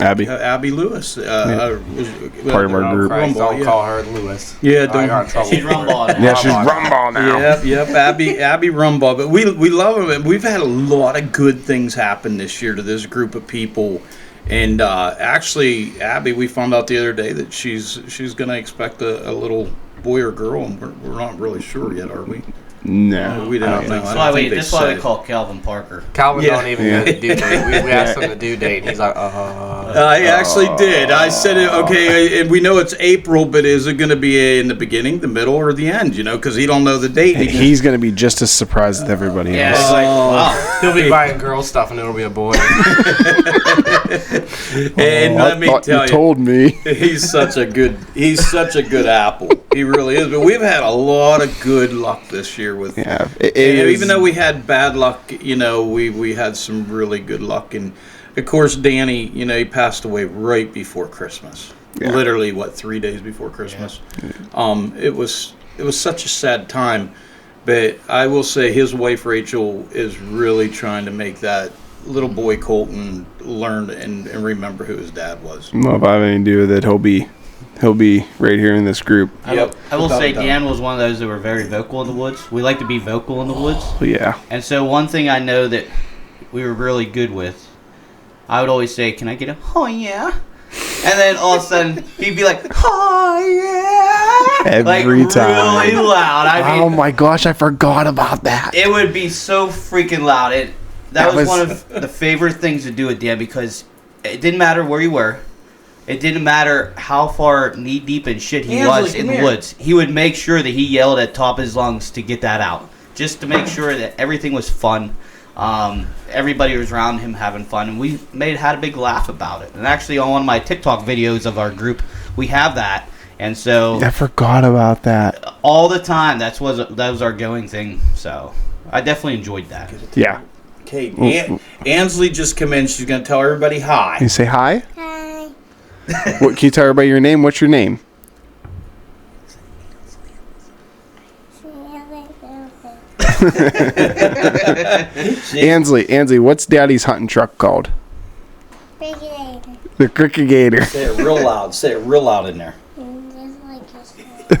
Abby. Lewis. Part of our group. Christ, Rumble, don't yeah. call her Lewis. Yeah, I don't. got in trouble. She's for it. rumbling. Yeah, she's Rumball now. Yep, Abby Rumbaugh. But we love them. We've had a lot of good things happen this year to this group of people. And actually, Abby, we found out the other day that she's going to expect a little boy or girl, and we're not really sure yet, are we? No. We don't know. That's I why don't we, think they that's why we said. call Calvin Parker. Calvin Yeah. don't even know the due date. We asked him the due date, and he's like, I actually did. I said it. Okay, and we know it's April, but is it going to be in the beginning, the middle, or the end? You know, because he don't know the date. He's going to be just as surprised as everybody Yeah, else. it's like, wow. He'll be buying girl stuff, and it'll be a boy. And let me tell you, told me. he's such a good apple. He really is. But we've had a lot of good luck this year with. Yeah. And even though we had bad luck, you know, we had some really good luck. And of course, Danny, you know, he passed away right before Christmas. Yeah. Literally, 3 days before Christmas. It was such a sad time. But I will say his wife Rachel is really trying to make that little boy Colton learn and remember who his dad was. Well, if I have anything to do with it, he'll be right here in this group. Yep. I will Without say a doubt. Dan was one of those that were very vocal in the woods. We like to be vocal in the woods. But yeah. And so one thing I know that we were really good with, I would always say, "Can I get a oh yeah?" And then all of a sudden he'd be like, "Oh yeah!" Every like, time. really loud. I Oh mean, my gosh, I forgot about that. it would be so freaking loud. That was was- one of the favorite things to do with Dan because it didn't matter where you were. It didn't matter how far knee deep in shit he Ansley, was in come the here. woods. He would make sure that he yelled at top of his lungs to get that out, just to make sure that everything was fun. Everybody was around him having fun, and we had a big laugh about it. And actually, on one of my TikTok videos of our group, we have that. And so I forgot about that. all the time, that was our going thing. So I definitely enjoyed that. Yeah. Okay, Ansley just come in. She's going to tell everybody hi. You say hi? Hi. What, can you tell everybody your name? What's your name? Ansley, what's Daddy's hunting truck called? Regulator. The Cricket-Gator. Say it real loud. Say it real loud in there. Just like this.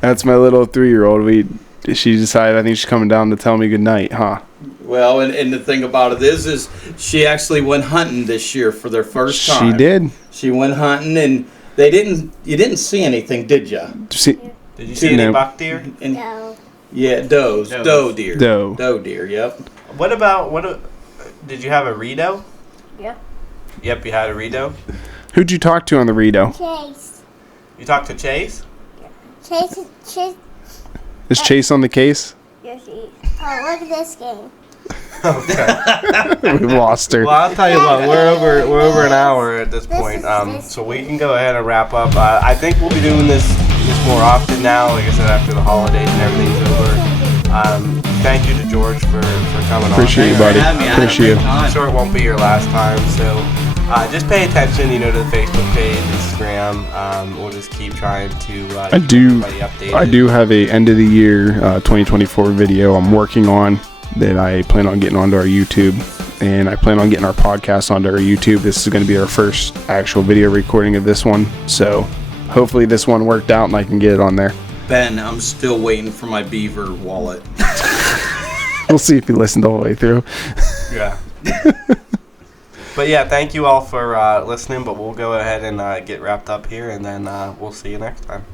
That's my little 3-year-old. She decided I think she's coming down to tell me good night, huh? Well, and the thing about it is she actually went hunting this year for their first time. She did. She went hunting, and you didn't see anything, did you? See, Did you see any No. buck deer? And, No. yeah, doe deer. Doe. Deer, yep. Did you have a Rito? Yep. Yep, you had a Rito. who'd you talk to on the Rito? Chase. You talked to Chase? Chase. Is Chase on the case? Yes, he. Oh, look at this game. We lost her. Well, I'll tell you what, we're over an hour at this point, this- so we can go ahead and wrap up. I think we'll be doing this more often now, like I said, after the holidays and everything's over. Thank you to George for coming Appreciate you, Thanks for buddy. having me. I had a Appreciate you. great on. time. I'm sure it won't be your last time, so just pay attention, to the Facebook page, Instagram. We'll just keep trying to keep everybody updated. I do have a end of the year 2024 video I'm working on that I plan on getting onto our YouTube, and I plan on getting our podcast onto our YouTube. This is going to be our first actual video recording of this one, so hopefully this one worked out and I can get it on there. Ben, I'm still waiting for my beaver wallet. We'll see if you listened all the way through. Yeah. But yeah, thank you all for listening, but we'll go ahead and get wrapped up here, and then we'll see you next time.